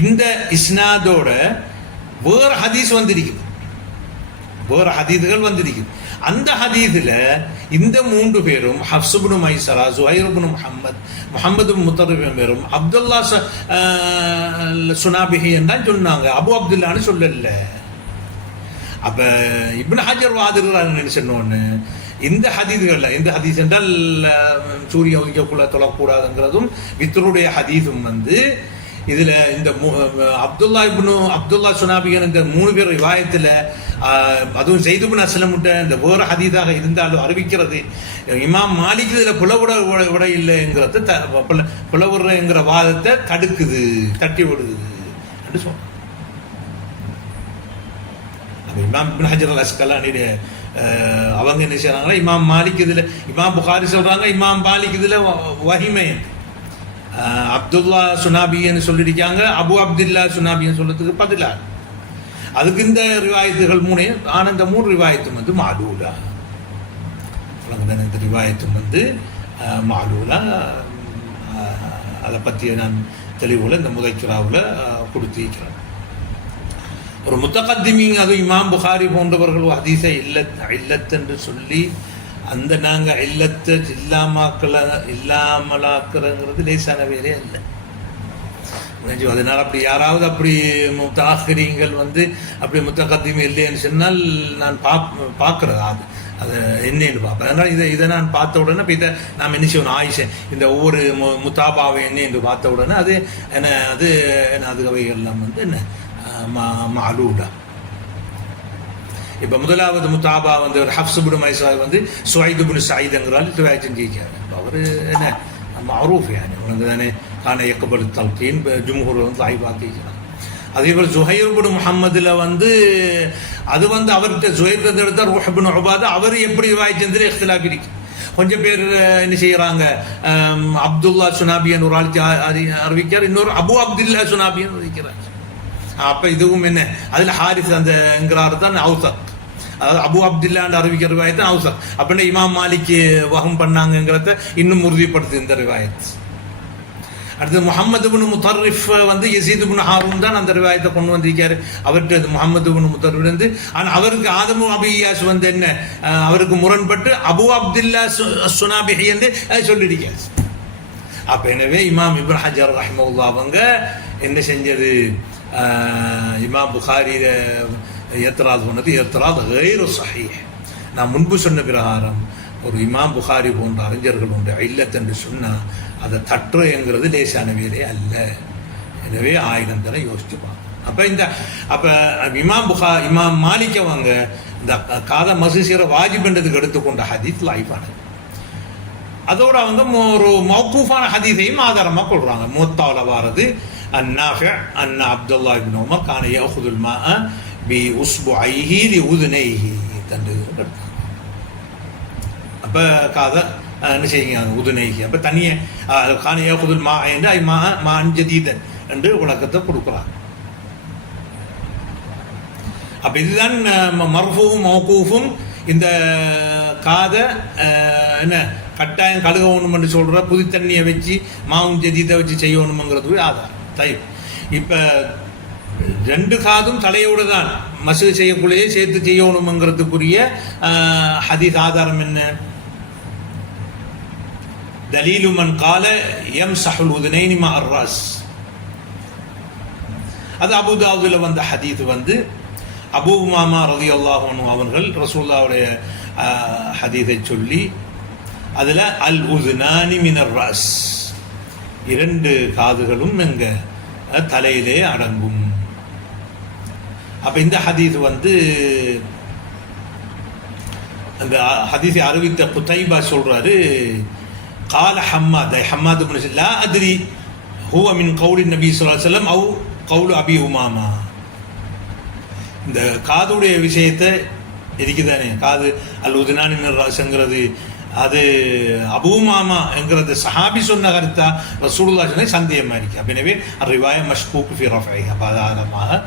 இந்த இஸ்னாதோட வேறு ஹதீஸ் வந்திருக்குது, வேறு ஹதீதுகள் வந்திருக்குது. அந்த ஹதீஸில் இந்த 3 பேரும் ஹஃப்ஸ் இப்னு மைஸரா, ஜுஹைர் இப்னு முஹம்மத், முஹம்மது இப்னு முத்தர்ரிஃப் பேரும் அப்துல்லா சுனாபிஹி தான் சொன்னாங்க, அபு அப்துல்லான்னு சொல்லல. அப்ப இப்னு ஹஜர் வாதிடுறாருன்னு சொன்னோன்னு இந்த ஹதீதுகளில், இந்த ஹதீஸ் என்றால் சூரிய உதிக்கக்குள்ள தொழக்கூடாதுங்கிறதும் வித்ருடைய ஹதீஸும் வந்து இதில் இந்த அப்துல்லா சுனாபிகன் இந்த 3 பேர் ரிவாயத்தில், அதுவும் ஸைத் இப்னு அஸ்லம்ட்ட இந்த வேறு ஹதீஸாக இருந்தாலும் அறிவிக்கிறது இமாம் மாலிக் இதில் புலவிட இல்லைங்கிறது, புலவுறங்கிற வாதத்தை தடுக்குது, தட்டி விடுது என்று சொல்றாங்க. இமாம் இப்னு ஹஜர் அல் அஸ்கலானியுடைய அவங்க என்ன செய்யறாங்களா, இமாம் மாலிக் இதில், இமாம் புகாரி சொல்றாங்க இமாம் மாலிக் இதில் வஹிமை அப்துல்லா சுனாபின்னு சொல்லியிருக்காங்க, அபு அப்துல்லா சுனாபின்னு சொல்றதுக்கு பதிலா அதுக்கு இந்த ரிவாயத்துகள் 3. ஆனால் இந்த 3 ரிவாயத்தும் வந்து மாலூலா, இந்த ரிவாயத்தும் வந்து மாலூலா. அதை பற்றி நான் தெளிவுல இந்த முதைச்சுராவில் கொடுத்திருக்கிறேன். ஒரு முத்தகத்திமிங், அது இமாம் புகாரி போன்றவர்கள் ஹதீஸை இல்லத் என்று சொல்லி அந்த நாங்கள் இல்லத்தை இல்லாமலாக்குறங்கிறது லேசான வேலையே இல்லை. அதனால் அப்படி யாராவது அப்படி முத்தாஹிரீங்கள் வந்து அப்படி முத்தகத்திமி இல்லைன்னு சொன்னால் நான் பார்க்குறது அது என்னன்னு பார்ப்பேன். அதனால் இதை நான் பார்த்த உடனே இப்போ இதை நாம் என்ன செய்யணும், ஆயிஷன் இந்த ஒவ்வொரு முத்தாபாவை என்ன என்று பார்த்த உடனே அது அவைகள்லாம் வந்து என்ன மாலூடா. இப்போ முதலாவது முத்தாபா வந்து ஒரு ஹஃப்ஸ் இப்னு மைஸரா வந்து சுவைத் இப்னு சயீத்ங்கிறால் செஞ்சிருக்காரு. அவர் என்ன மஅரூஃப், உனக்கு தானே கான யக்பல் தல்கீன் ஜும்ஹூர் வந்து ஆய்வாக்கிக்கிறாங்க. அதே போல் ஜுஹைர் இப்னு முஹம்மதில் வந்து அது வந்து அவர்கிட்ட ஜுஹைர் எடுத்தார் ரூஹ் இப்னு உபாதா, அவர் எப்படி வாய்ச்சந்தில் இഖ്തിലാഫ് இருக்கு. கொஞ்சம் பேர் என்ன செய்யறாங்க, அப்துல்லா சுனாபியன் ஒரு ஆள் அறிவிக்கிறார், இன்னொரு அபு அப்துல்லா சுனாபியன் அறிவிக்கிறார். அப்போ இதுவும் என்ன, அதில் ஹாரிஸ் அந்தங்கிறார் தான் அவுசத், அதாவது அபு அப்துல்லான்னு அறிவிக்கிற ரிவாயத்து அவுசத். அப்படின்னா இமாம் மாலிக் வகம் பண்ணாங்கிறத இன்னும் உறுதிப்படுத்து இந்த ரிவாயத். அடுத்து முஹம்மது இப்னு முத்தர்ரிஃப் வந்து யஸீத் இப்னு ஹாரூன் தான் அந்த ரிவாயத்தை கொண்டு வந்திருக்காரு. அவர்கிட்ட முஹம்மது இப்னு முத்தர்ரிஃப் வந்து, ஆனால் அவருக்கு ஆதமு அபியாஸ் வந்து என்ன, அவருக்கு முரண்பட்டு அபு அப்துல்லா சுனாபிஹி என்று சொல்லியிருக்காரு. அப்போ எனவே இமாம் இப்னு ஹஜர் ரஹ்மத்துல்லாஹி அவங்க என்ன செஞ்சது, இமாம் புகாரியில ஏத்தராது பண்ணது ஏத்தராது கைரு சஹீஹ். நான் முன்பு சொன்ன பிரகாரம் ஒரு இமாம் புகாரி போன்ற அறிஞர்கள் உண்டு இல்லத் என்று சொன்னால் அதை தட்டுங்கிறது லேசான வேலையே அல்ல. எனவே 1000 தடவை யோசிச்சுப்பாங்க. அப்போ இமாம் மாலிக் அவங்க இந்த காதை மசூசிற வாஜிப்ன்றதுக்கு எடுத்துக்கொண்ட ஹதீஸ் லைஃபானது. அதோட அவங்க ஒரு மௌகூஃபான ஹதீஸையும் ஆதாரமாக கொள்றாங்க. முவத்தாவில் வாரது النافع أن عبد الله بن عمر كان يأخذ الماء بأصبعيه لأذنيه. அப்போ காதை என்ன செய்யுங்க உதுனைகி, அப்போ தனியே கான யாகுதுல் மா என்று மான் ஜதீதன் என்று விளக்கத்தை கொடுக்குறாங்க. அப்போ இதுதான் மர்ஃபூவும் மௌகூஃபும் இந்த காதை என்ன கட்டாயம் கழுகணும் என்று சொல்கிற புது தண்ணியை வச்சு மாவும் ஜதீதை வச்சு செய்யணுங்கிறது ஆதாரம். இப்போ 2 காதும் தலையோடு தான் மசூது செய்யக்குள்ளேயே சேர்த்து செய்யணுங்கிறதுக்குரிய ஹதீஸ் ஆதாரம் என்ன, தலீலு மன் கால யம்ஸஹுல் உதுனைனி மஅர் ராஸ். அது அபூ தாவூதுல வந்த ஹதீஸ் வந்து அபூ உமாமா ரலியல்லாஹு அன்ஹு அவர்கள் ரசூலுல்லாஹ்வுடைய ஹதீஸை சொல்லி அதில் அல் உதுனானி மினர் ராஸ், 2 காதுகளும் எங்க தலையிலே அடங்கும். அப்போ இந்த ஹதீஸ் வந்து அந்த ஹதீஸை அறிவித்த குதைபா சொல்றாரு, கால ஹம்மாத் இப்னு லா அத்ரி ஹுவ மின் கௌலி நபி ஸல்லல்லாஹு அலைஹி வஸல்லம் அவ் கௌலு அபி உமாமா. இந்த காதுடைய விஷயத்தை இருக்குதானே, காது அல் உதுனானின் ராசுங்கிறது அது அபூ உமாமா என்கிறது சஹாபி சொன்ன கருத்தா ரசூலுல்லாஹி சொன்ன சந்தேகமாக இருக்கு. எனவே ரிவாய மஷ்கூக் ஃபி ரஃபை, அப்போ ஆதாரமாக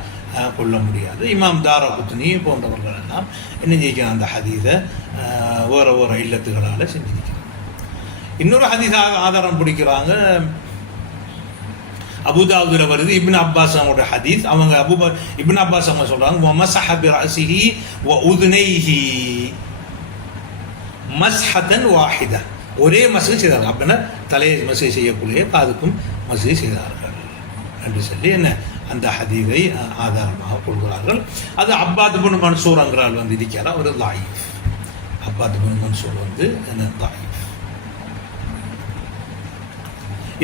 கொள்ள முடியாது. இமாம் தாரகுத்னி போன்றவர்கள் எல்லாம் என்ன செய்யணும், அந்த ஹதீஸை வேறு வேறு இல்லத்துகளால் செஞ்சிருக்கிறாங்க. இன்னொரு ஹதீஸ் ஆதாரம் பிடிக்கிறாங்க, அபுதாவுதுல வருது, இப்னு அப்பாஸ் அவங்களோட ஹதீஸ். அவங்க இப்னு அப்பாஸ் அவங்க சொல்றாங்க, வமஸஹ பிரஅஸிஹி வ உதுனைஹி மஸ்ஹதன் வாஹிதா, ஒரே மஸ்ஹ் செய்தார்கள். அப்படின்னா தலையை மஸ்ஹ் செய்யக்கூடிய காதுக்கும் மஸ்ஹ் செய்தார்கள் என்று சொல்லி என்ன அந்த ஹதீஸை ஆதாரமாக கொள்கிறார்கள். அது அப்பாத் இப்னு மன்சூர் என்கிறால் வந்து இருக்கிறார், ஒரு லாயிஃப். அப்பாத் இப்னு மன்சூர் வந்து என்ன லாயிஃப்.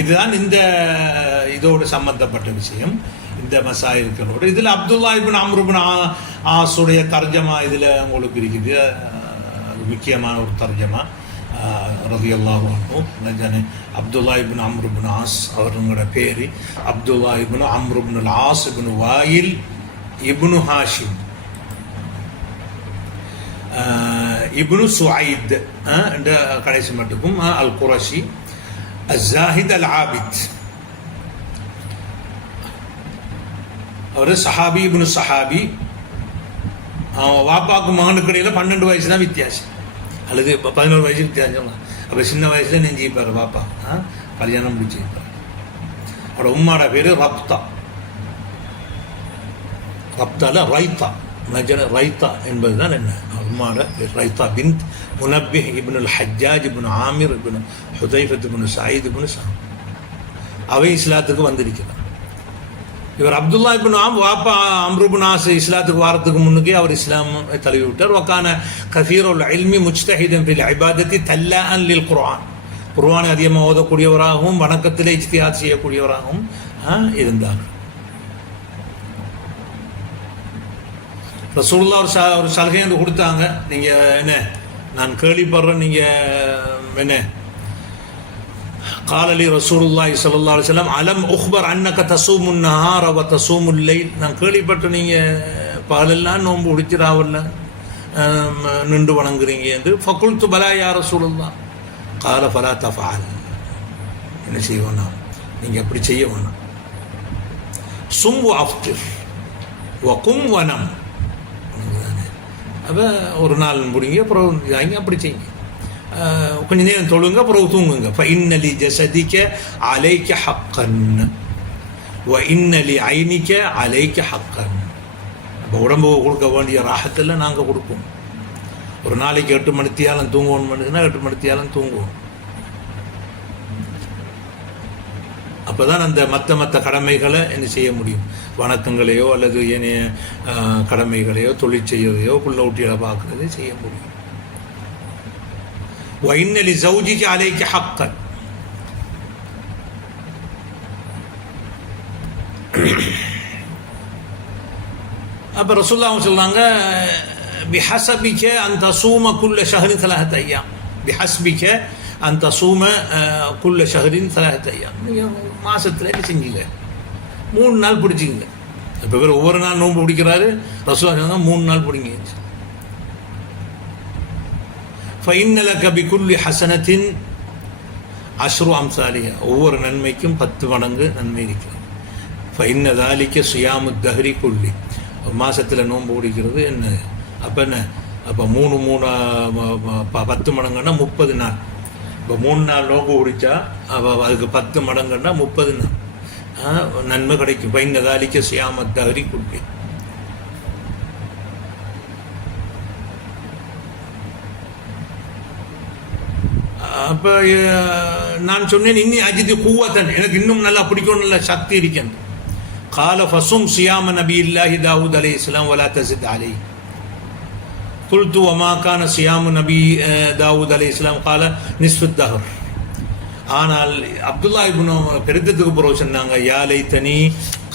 இதுதான் இந்த இதோடு சம்பந்தப்பட்ட விஷயம், இந்த மசாயில்களோடு. இதில் அப்துல்லா இப்னு அம்ர் இப்னு ஆஸுடைய தர்ஜமா இதில் உங்களுக்கு இருக்குது, அது முக்கியமான ஒரு தர்ஜமா. ரலியல்லாஹு அன்ஹு நஜனே அப்துல்லா இப்னு அம்ர் இப்னு ஆஸ், அவர்களோட பேர் அப்துல்லா இப்னு அம்ர் இப்னு ஆஸ் இப்னு வாயில் இப்னு ஹாஷிம் இப்னு சுஐத் என்ற கடைசி மட்டுக்கும் அல் குரஷி அஸ்ஸாஹித் அல் ஆபித். அவர் சஹாபி இப்னு சஹாபி. வாப்பாக்கு மகனுக்கு இடையில 12 வயசு தான் வித்தியாசம், அல்லது 11 வயசு வித்தியாசம். அப்போ சின்ன வயசுல நெஞ்சிப்பார் வாப்பா, கல்யாணம் முடிச்சிருப்பார். அவரோட உம்மாட பேர் ரப்தா, ரப்தால ரைத்தா, ரைத்தா என்பதுதான் என்ன உம்மாட பேர். ரைத்தா பின்த் முனப்பிஹ் இப்னு அல் ஹஜ்ஜாஜ் இப்னு ஆமிர் இப்னு ஹுதைஃபத் இப்னு சயீத் இப்னு சாம். அவை இஸ்லாத்துக்கு வந்திருக்கிறார். இவர் அப்துல்லா இப்னு வாப்பா அம்ர் இப்னு ஆஸ் இஸ்லாத்துக்கு வாரத்துக்கு முன்னுக்கே அவர் இஸ்லாம் தழுவி விட்டார். வக்கான கசீருல் இல்மி முஜ்தஹிதன் ஃபில் இபாதத்தி தல்லாஅன் லில் குர்ஆன், குர்ஆனை அதிகமாக ஓதக்கூடியவராகவும் வணக்கத்திலே இஜ்திஹாத் செய்யக்கூடியவராகவும் இருந்தார். ரசூலுல்லாஹ் ஒரு சலுகை என்று கொடுத்தாங்க, நீங்கள் என்ன நான் கேள்விப்படுறேன், நீங்கள் என்ன قال لي رسول الله صلى الله عليه وسلم ألم أخبر أنك تصوم النهار وتصوم الليل. நான் கேள்விப்பட்டு நீங்கள் பகலெல்லாம் நோன்பு பிடிச்சிராவெல்லாம் நின்று வணங்குறீங்க என்று. فقلت بلى يا رسول الله قال فلا تفعل. என்ன செய்ய வேணாம், நீங்கள் அப்படி செய்ய வேணாம். சும் وأفطر وقم ونم. அப்போ ஒரு நாள் முடிங்க, அப்புறம் அப்படி செய்யுங்க, கொஞ்ச நேரம் தொழுங்க, அப்புறம் தூங்குங்க. فإن لجسدك عليك حقا وإن لعينك عليك حقا. அப்போ உடம்பு கொடுக்க வேண்டிய ராகத்தில் நாங்கள் கொடுப்போம். ஒரு நாளைக்கு 8 மணித்தியாலும் தூங்குவோம்னா 8 மணித்தியாலும் தூங்குவோம். அப்போ தான் அந்த மற்ற கடமைகளை என்ன செய்ய முடியும், வணக்கங்களையோ அல்லது ஏனைய கடமைகளையோ தொழில் செய்யறதையோ புள்ள ஊட்டிகளை பார்க்குறதே செய்ய முடியும். وَإِنَّ لِزَوْجِكَ عَلَيْكَ حَقًّا. அப்போ ரசூலுல்லாஹ் சொல்றாங்க, بِحَسَبِكَ أَن تَصُومَ كُلَّ شَهْرٍ 3 أيام. بِحَسْبِكَ أن تصوم كل شهر 3 أيام. நீங்கள் மாதத்தில் என்ன செஞ்சீங்க, 3 நாள் பிடிச்சிங்க. இப்போ வேறு ஒவ்வொரு நாள் நோன்பு பிடிக்கிறாரு, ரசூலுல்லாஹ் சொன்னாங்க 3 நாள் பிடிங்க. فإن لك بكل حسنة 10 أمثالها. ஒவ்வொரு நன்மைக்கும் 10 மடங்கு நன்மை இருக்கிறது. فإن ذلك صيام الدهر كله. மாசத்தில் நோன்பு பிடிக்கிறது என்ன, அப்போ என்ன, அப்போ 10 மடங்குன்னா 30 நாள். இப்போ 3 நாள் நோன்பு பிடிச்சா அப்போ அதுக்கு 10 மடங்குன்னா 30 நாள் நன்மை கிடைக்கும். فإن ذلك صيام الدهر كله. அப்போ நான் சொன்னேன், இன்னி அஜிது கூவத்தன், எனக்கு இன்னும் நல்லா பிடிக்கும், நல்ல சக்தி இருக்கேன். قال فصم صيام نبي الله داود عليه السلام ولا تزد عليه. قلت وما كان صيام نبي داود عليه السلام؟ قال نصف الدهر. ஆனால் அப்துல்லா இப்னு பெருத்தத்துக்கு பிறகு சொன்னாங்க, யா லைத்தனி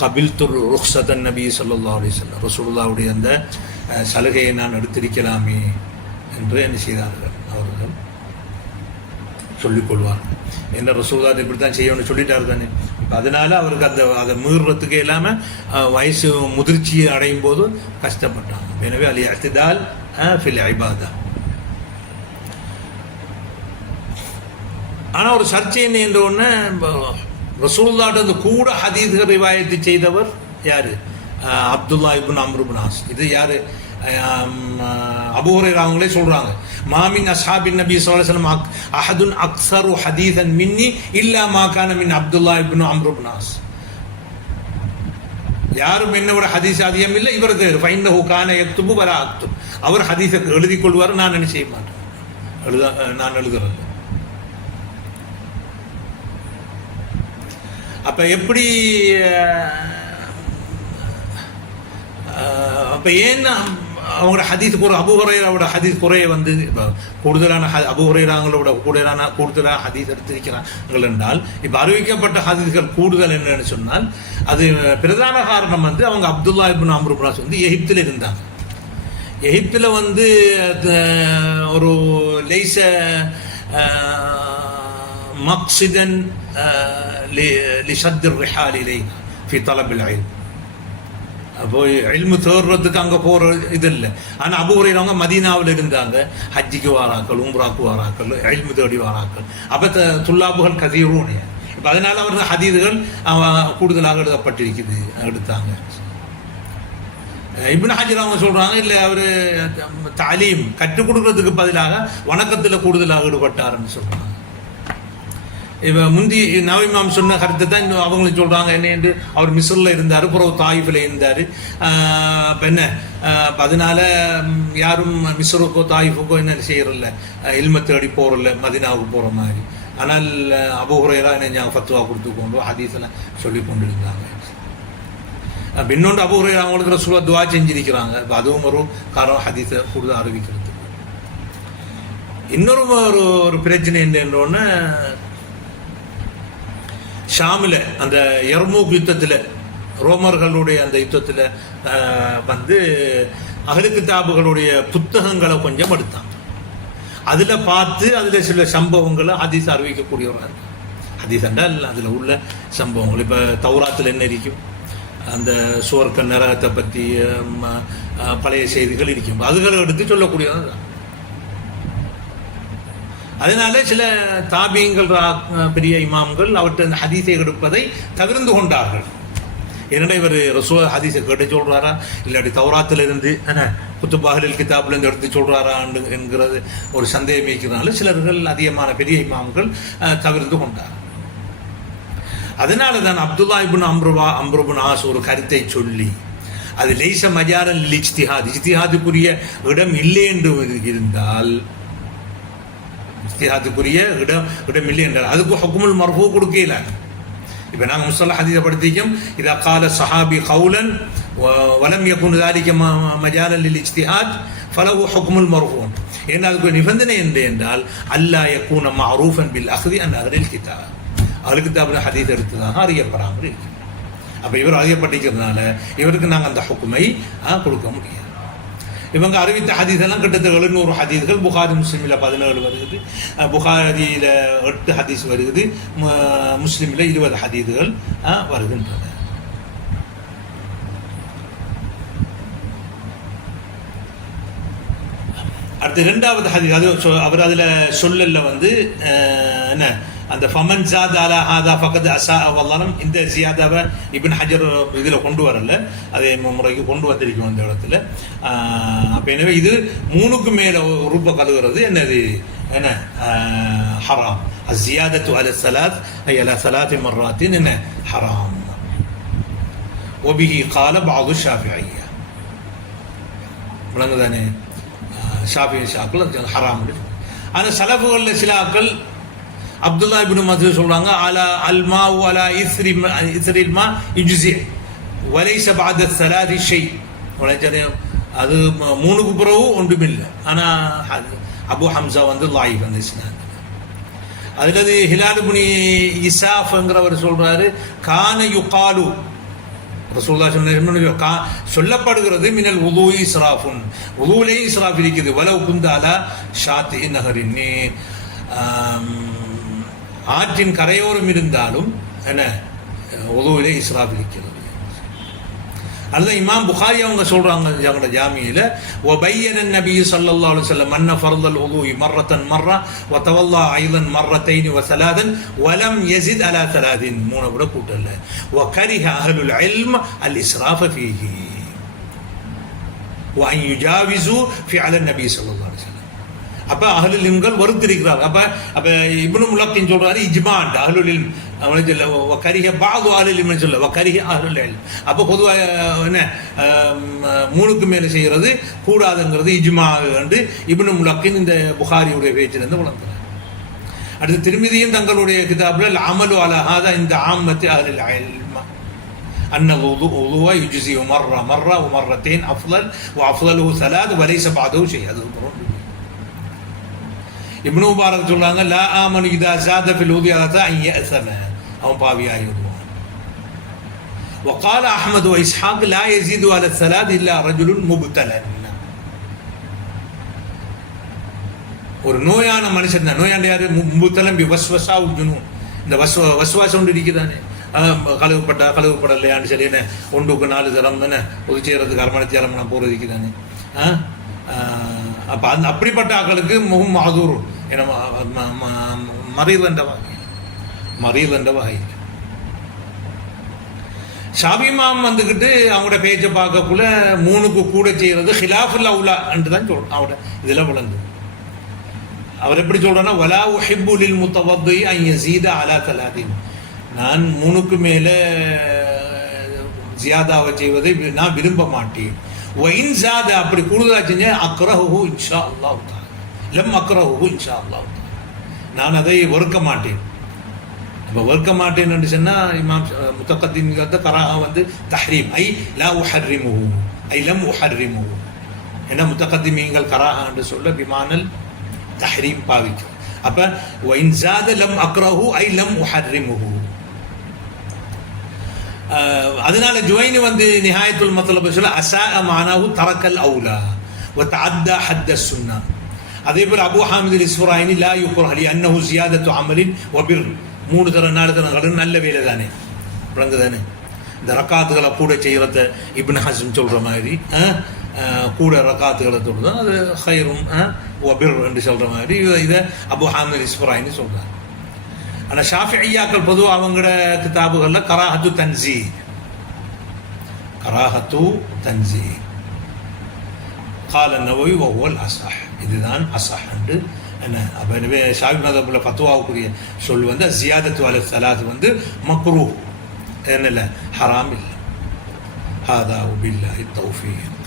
கபில்துர் ருக்ஸத்தன் நபி ஸல்லல்லாஹு அலைஹி வஸல்லம், ரசூலுல்லாஹ்வுடைய அந்த சலுகையை நான் எடுத்திருக்கலாமே என்று என்ன செய்தார்கள், அவர்கள் சொல்லிக் கொள்வார்கள். என்ன ரசூலுல்லாஹ் இப்படி தான் செய்யணும்னு சொல்லிட்டாரு தானே. இப்போ அதனால அவருக்கு அதை மீறுறதுக்கு இல்லாமல் வயசு முதிர்ச்சியை அடையும் போது கஷ்டப்பட்டாங்க. எனவே அல் இஅ்திதால் ஃபில் இபாதா. ஆனால் ஒரு சர்ச்சை என்ன என்ற ஒன்று, ரசூலுல்லாஹ்ட்ட கூட ஹதீஸ்கள் ரிவாயத்து செய்தவர் யாரு? அப்துல்லா இப்னு அம்ர் இப்னு ஆஸ். இது யாரு? அபூ ஹுரைரா அவங்களே சொல்றாங்க, மாமின் அஸ்ஹாபின் நபி ஸல்லல்லாஹு அலைஹி வஸல்லம் அஹதுன் அக்ஸரு ஹதீஸன் மின்னி இல்லா மா கான மின் அப்துல்லா இப்னு அம்ர் இப்னு ஆஸ். யாரும் என்னோட ஹதீஸ் அதிகம் இல்லை, இவரது ஃபைன்னஹு கான யக்துபு வலா அக்துப். அவர் ஹதீஸை எழுதி கொள்வார், நான் என்ன செய்ய மாட்டேன், நான் எழுதுறேன். அப்ப எப்படி அப்ப ஏன் அவங்களோட ஹதீஸ் அபூ ஹுரைராவோட ஹதீஸ் குறைய வந்து கூடுதலான அபூ ஹுரைராங்களோட கூடுதலான ஹதீஸ் எடுத்திருக்கிறார்கள் என்றால், இப்போ அறிவிக்கப்பட்ட ஹதீஸ்கள் கூடுதல் என்னன்னு சொன்னால், அது பிரதான காரணம் வந்து அவங்க அப்துல்லா இப்னு அம்ர் இப்னு ஆஸ் வந்து எகிப்தில் இருந்தாங்க. எகிப்தில் வந்து ஒரு லைஸ மக்சிதன் லிஷத் الرحال இலைஹா ஃபி தலப் العلم. அப்போ இல்மு தேடுறதுக்கு அங்கே போகிற இது இல்லை. ஆனால் அபூ ஹுரைரா அவங்க மதீனாவில் இருந்தாங்க, ஹஜ்ஜிக்கு வாராக்கள், உம்ராக்கு வாராக்கள், இல்மு தேடி வாராக்கள். அப்போ துல்லாபுகள் கதீரும். இப்போ அதனால அவர்கள் ஹதீதுகள் கூடுதலாக எழுதப்பட்டிருக்குது, எடுத்தாங்க. இப்னு ஹஜர் அவங்க சொல்றாங்க, இல்லை அவர் தாலீம் கற்றுக் கொடுக்கறதுக்கு பதிலாக வணக்கத்தில் கூடுதலாக ஈடுபட்டாருன்னு சொல்றாங்க. இப்போ முந்தி நவீமாம் சொன்ன கருத்தை தான் இன்னும் அவங்களும் சொல்கிறாங்க. என்ன, அவர் மிஸ்ரில் இருந்தார், பிறகு தாயிஃபில் இருந்தார். இப்போ என்ன, அதனால யாரும் மிஸ்ருக்கோ தாயிஃபுக்கோ என்ன செய்யறதில்ல, இல்ம தேடி போகிறதில்ல, மதினாவுக்கு போகிற மாதிரி. ஆனால் அபூ ஹுரைரா என்ன ஃபத்வா கொடுத்துக்கொண்டு ஹதீஸெல்லாம் சொல்லி கொண்டு இருந்தாங்க. இன்னொன்று அபூ ஹுரைரா அவங்களுக்கு ரசூலுல்லாஹ் துஆ செஞ்சிருக்கிறாங்க. இப்போ அதுவும் ஒரு காரணம் ஹதீஸை கூடுதல் அறிவிக்கிறது. இன்னொரு ஒரு பிரச்சனை என்னன்னு, ஷாமில் அந்த யர்மூக் யுத்தத்தில், ரோமர்களுடைய அந்த யுத்தத்தில் வந்து அஹ்லு கிதாபுகளுடைய புத்தகங்களை கொஞ்சம் எடுத்தாங்க. அதில் பார்த்து அதில் சில சம்பவங்களை ஹதீஸ் அறிவிக்கக்கூடியவராக இருக்கு. ஹதீஸ் என்றால் அதில் உள்ள சம்பவங்கள். இப்போ தௌராத்தில் என்ன இருக்கும், அந்த சுவர்க்க நரகத்தை பற்றி பழைய செய்திகள் இருக்கும், அதுகளை எடுத்து சொல்லக்கூடியது தான். அதனால சில தாபியங்கள், பெரிய இமாம்கள் அவற்றை அந்த ஹதீஸை எடுப்பதை தவிர்த்து கொண்டார்கள். என்னடா இவர் ரசூல் ஹதீஸை கேட்டு சொல்றாரா, இல்லாட்டி தௌராத்திலிருந்து குத்துபாஹில் கிதாப்லேருந்து எடுத்து சொல்றாரா என்கிறது ஒரு சந்தேகம் இருக்கிறதுனால சிலர்கள் அதிகமான பெரிய இமாம்கள் தவிர்த்து கொண்டார். அதனால தான் அப்துல்லா இப்னு அம்ர் இப்னு ஆஸ் ஒரு கருத்தை சொல்லி, அது லைஸ மஜாரல் இஜ்திஹாத், இஜ்திஹாதுக்குரிய இடம் இல்லை என்று இருந்தால், இஜ்திஹாதுக்குரிய இடம் இல்லை என்றால் அதுக்கு ஹுக்முல் மர்ஃபூ கொடுக்கல. இப்போ நாங்கள் முஸ்தலஹ் ஹதீஸை படித்திருக்கோம், இதா கால ஸஹாபி கௌலன் வலம் யகுன் ذلك மஜாலன் லில் இஜ்திஹாத் ஃபலஹு ஹுக்முல் மர்ஃபூ. ஏன்னா அதுக்கு நிபந்தனை என்றால் அல்லா யகூன மஅரூஃபன் பில் அக்தி அன் அஹ்லில் கிதாப், அஹ்லுல் கிதாபில் ஹதீஸ் எடுத்ததாக அறியப்படாமல் இருக்கு. அப்போ இவர் அறியப்பட்டிருக்கிறதுனால இவருக்கு நாங்கள் அந்த ஹுக்குமை கொடுக்க முடியாது. இவங்க அறிவித்த ஹதீஸ் எல்லாம் கிட்டத்தட்ட 700 ஹதீஸ்கள். புகாரி முஸ்லீமில் 17 வருகிறது, புகாரியில் 8 ஹதீஸ் வருகிறது, முஸ்லீமில் 20 ஹதீஸ்கள் வருகின்றன. அடுத்து 2வது ஹதீஸ், அது அவர் அதில் சொல்லல வந்து என்ன, அந்த ஃபமன் ஜாத் அலா ஹாதா ஃபகத் அஸா வல்லலம், இந்த ஜியாதாவை இப்னு ஹஜர் இதில் கொண்டு வரல, அதே முறைக்கு கொண்டு வந்திருக்கும் அந்த இடத்துல. அப்போ எனவே இது 3க்கு மேலே ரூபா கழுவுறது என்னது, என்ன ஹராம். அஸ்ஸியாதத்து அலா ஸலாத் ஐ அலா ஸலாத்தி மர்ராத்தின் என்ன ஹராம். வபிஹி கால பஅது ஷாஃபிஈய்யா, விளங்குதானே, ஷாஃபிஈ ஷாக்கள் ஹராம். ஆனால் சலஃபுகளில் சில ஆக்கள் அப்துல்லா இப்னு மஸ்ஊத் சொல்றாங்க, அலா அல்மா வலா இஸ்ரில் மா யுஜ்ஸி வலைஸ பஅத ஸலாதி ஷை. அது 3க்கு பிறகு ஒன்றுமில்லை. ஆனால் அபு ஹம்சா வந்து லாயிஃப் அந்த இஸ்னாத். அதுல ஹிலால் இப்னு இசாஃப்ங்கிறவர் சொல்றாரு, கான யுகாலு ரசூலுல்லாஹி ஸல்லல்லாஹு அலைஹி சொல்லப்படுகிறது, மினல் உதூஇ இஸ்ராஃபுன், உதூலே இஸ்ராஃப் இருக்குது, வலவ் குந்த அலா ஷாத்தி நஹரின், ஆற்றின் கரையோரம் இருந்தாலும் என்ன உதூவிலே இஸ்ராஃப் இருக்கிறது. அதுதான் இமாம் புகாரி அவங்க சொல்றாங்க அவங்களோட ஜாமியில, وبين النبي صلى الله عليه وسلم ان فرض الوضوء مره وتولى ايضا مرتين وثلاثا ولم يزد على ثلاث، மூணு விட கூட்டல. وكره اهل العلم الاسراف فيه وان يجاوزوا فعل النبي صلى الله عليه وسلم. அப்ப அஹ்லுல் இல்ம்கள் வருத்திருக்கிறார்கள். அப்ப இப்னு முலக்கின் சொல்றாரு இஜ்மாண்ட் அஹ்லுல் இல்ம் அவனை சொல்ல வக்கரிஹ பாது அஹ்லுல் இல்ம் சொல்ல வக்கரிஹ அஹ்லுல் இல்ம். அப்ப பொதுவாக என்ன மூணுக்கு மேல செய்யறது கூடாதுங்கிறது இஜ்மா என்று இப்னு முலக்கின் இந்த புகாரியுடைய பேச்சிலிருந்து வளர்க்கிறார். அடுத்து திருமிதியும் தங்களுடைய கிதாபுல அமலு அலா ஹாதா இந்த ஆம்மத்தி அஹ்லுல் இல்ம் அன்ன உதுவ யுஜ்ஸி மர்ர வமர்ரத்தைன் அஃலல் வஅஃலலுஹு ثلاث وليس بعده شيء. அது இப்னு முபாரக் சொல்றாங்க, லா ஆமனு இதா ஜாத ஃபில் உதி அலா அன் யஅஸம, அவன் பாவியாகிடுவான். وقال احمد واسحاق لا يزيد على الثلاث الا رجل مبتلى. ஒரு நோயான மனுஷன் தான், நோயாண்ட யாரு, முபத்தலம் பி வஸ்வஸா ஜுனூன், இந்த வஸ்வாசம் ஒன்று இருக்குதானே, கழுவுப்படலையான்னு சொல்லி என்ன 1க்கு 4 தரம் தானே பொது செய்யறதுக்கு அரமணத்தி அரமணம் போறது இருக்குதானே. அப்ப அப்படிப்பட்ட ஆக்களுக்கு முகம் மாதூர் என மறியல் என்ற வகை. ஷாபிமாம் வந்துக்கிட்டு அவங்களோட பேச்சை பார்க்கக்குள்ள 3க்கு கூட செய்யறது ஹிலாஃபுல் அவுலா என்று தான் சொல்றோம். அவரோட இதெல்லாம் வளர்ந்து அவர் எப்படி சொல்றேன்னா, வலா உஹிப்பு லில் முத்தவத்தி அன் யஸீத அலா தலாதீன், நான் 3க்கு மேல ஜியாதாவை செய்வதை நான் விரும்ப மாட்டேன். வயின் ஜாத அப்படி கூடுதலா செஞ்ச அக்ரஹு இன்ஷா அல்லாஹ் தஆலா, லம் அக்ரஹு இன்ஷா அல்லாஹ் தஆலா, நான் அதை வெறுக்க மாட்டேன். அப்ப வெறுக்க மாட்டேன் என்று சொன்னா இமாம் முத்தகத்திம்கள கராஹா வந்து தஹ்ரீம், ஐ லா உஹர்ரிமுஹு ஐ லம் உஹர்ரிமுஹு. என்ன முத்தகத்திம்கள் கராஹா என்று சொல்ல பிமானல் தஹ்ரீம் பாவிக்கும். அப்ப வயின் ஜாத லம் அக்ரஹு ஐ லம் உஹர்ரிமுஹு. அதனால ஜுவைனி வந்து நிஹாயத்துல் மத்லப் சொல்ல அஸாஅ மானாஹு தரக்கல் அவுலா வ தஅத்தா ஹத்த சுன்னா. அதே போல அபூ ஹாமித் அல் இஸ்ஃபராயினி லா யுக்ரஹ லி அன்னஹு ஜியாதத்து அமலின் வ பிர், 3 தரம் 4 தரம் நல்ல வேலை தானே, விளங்கு தானே. இந்த ரக்காத்துகளை கூட செய்யறத இப்னு ஹஸ்ம் சொல்ற மாதிரி கூட ரக்காத்துகளை சொல்றது அது ஹைரும் வ பிர் என்று சொல்ற மாதிரி இதை அபூ ஹாமித் அல் இஸ்ஃபராயினி சொல்றாங்க. ஆனால் ஷாஃபிஈயாக்கள் பொதுவாக அவங்களோட கிதாபுகள்ல கராஹத்து தன்ஸீ கால நவவி வஹுவல் அஸஹ், இதுதான் அஸஹ் என்று என்ன. அப்போ எனவே ஷாஃபி மதபுல ஃபத்வாவுக்குரிய சொல் வந்து ஜியாதத்து அலா ஸலாத் வந்து மக்ரூஹ், என்ன இல்லை ஹராம் இல்லை. ஹாதா வபில்லாஹி தௌஃபீக்.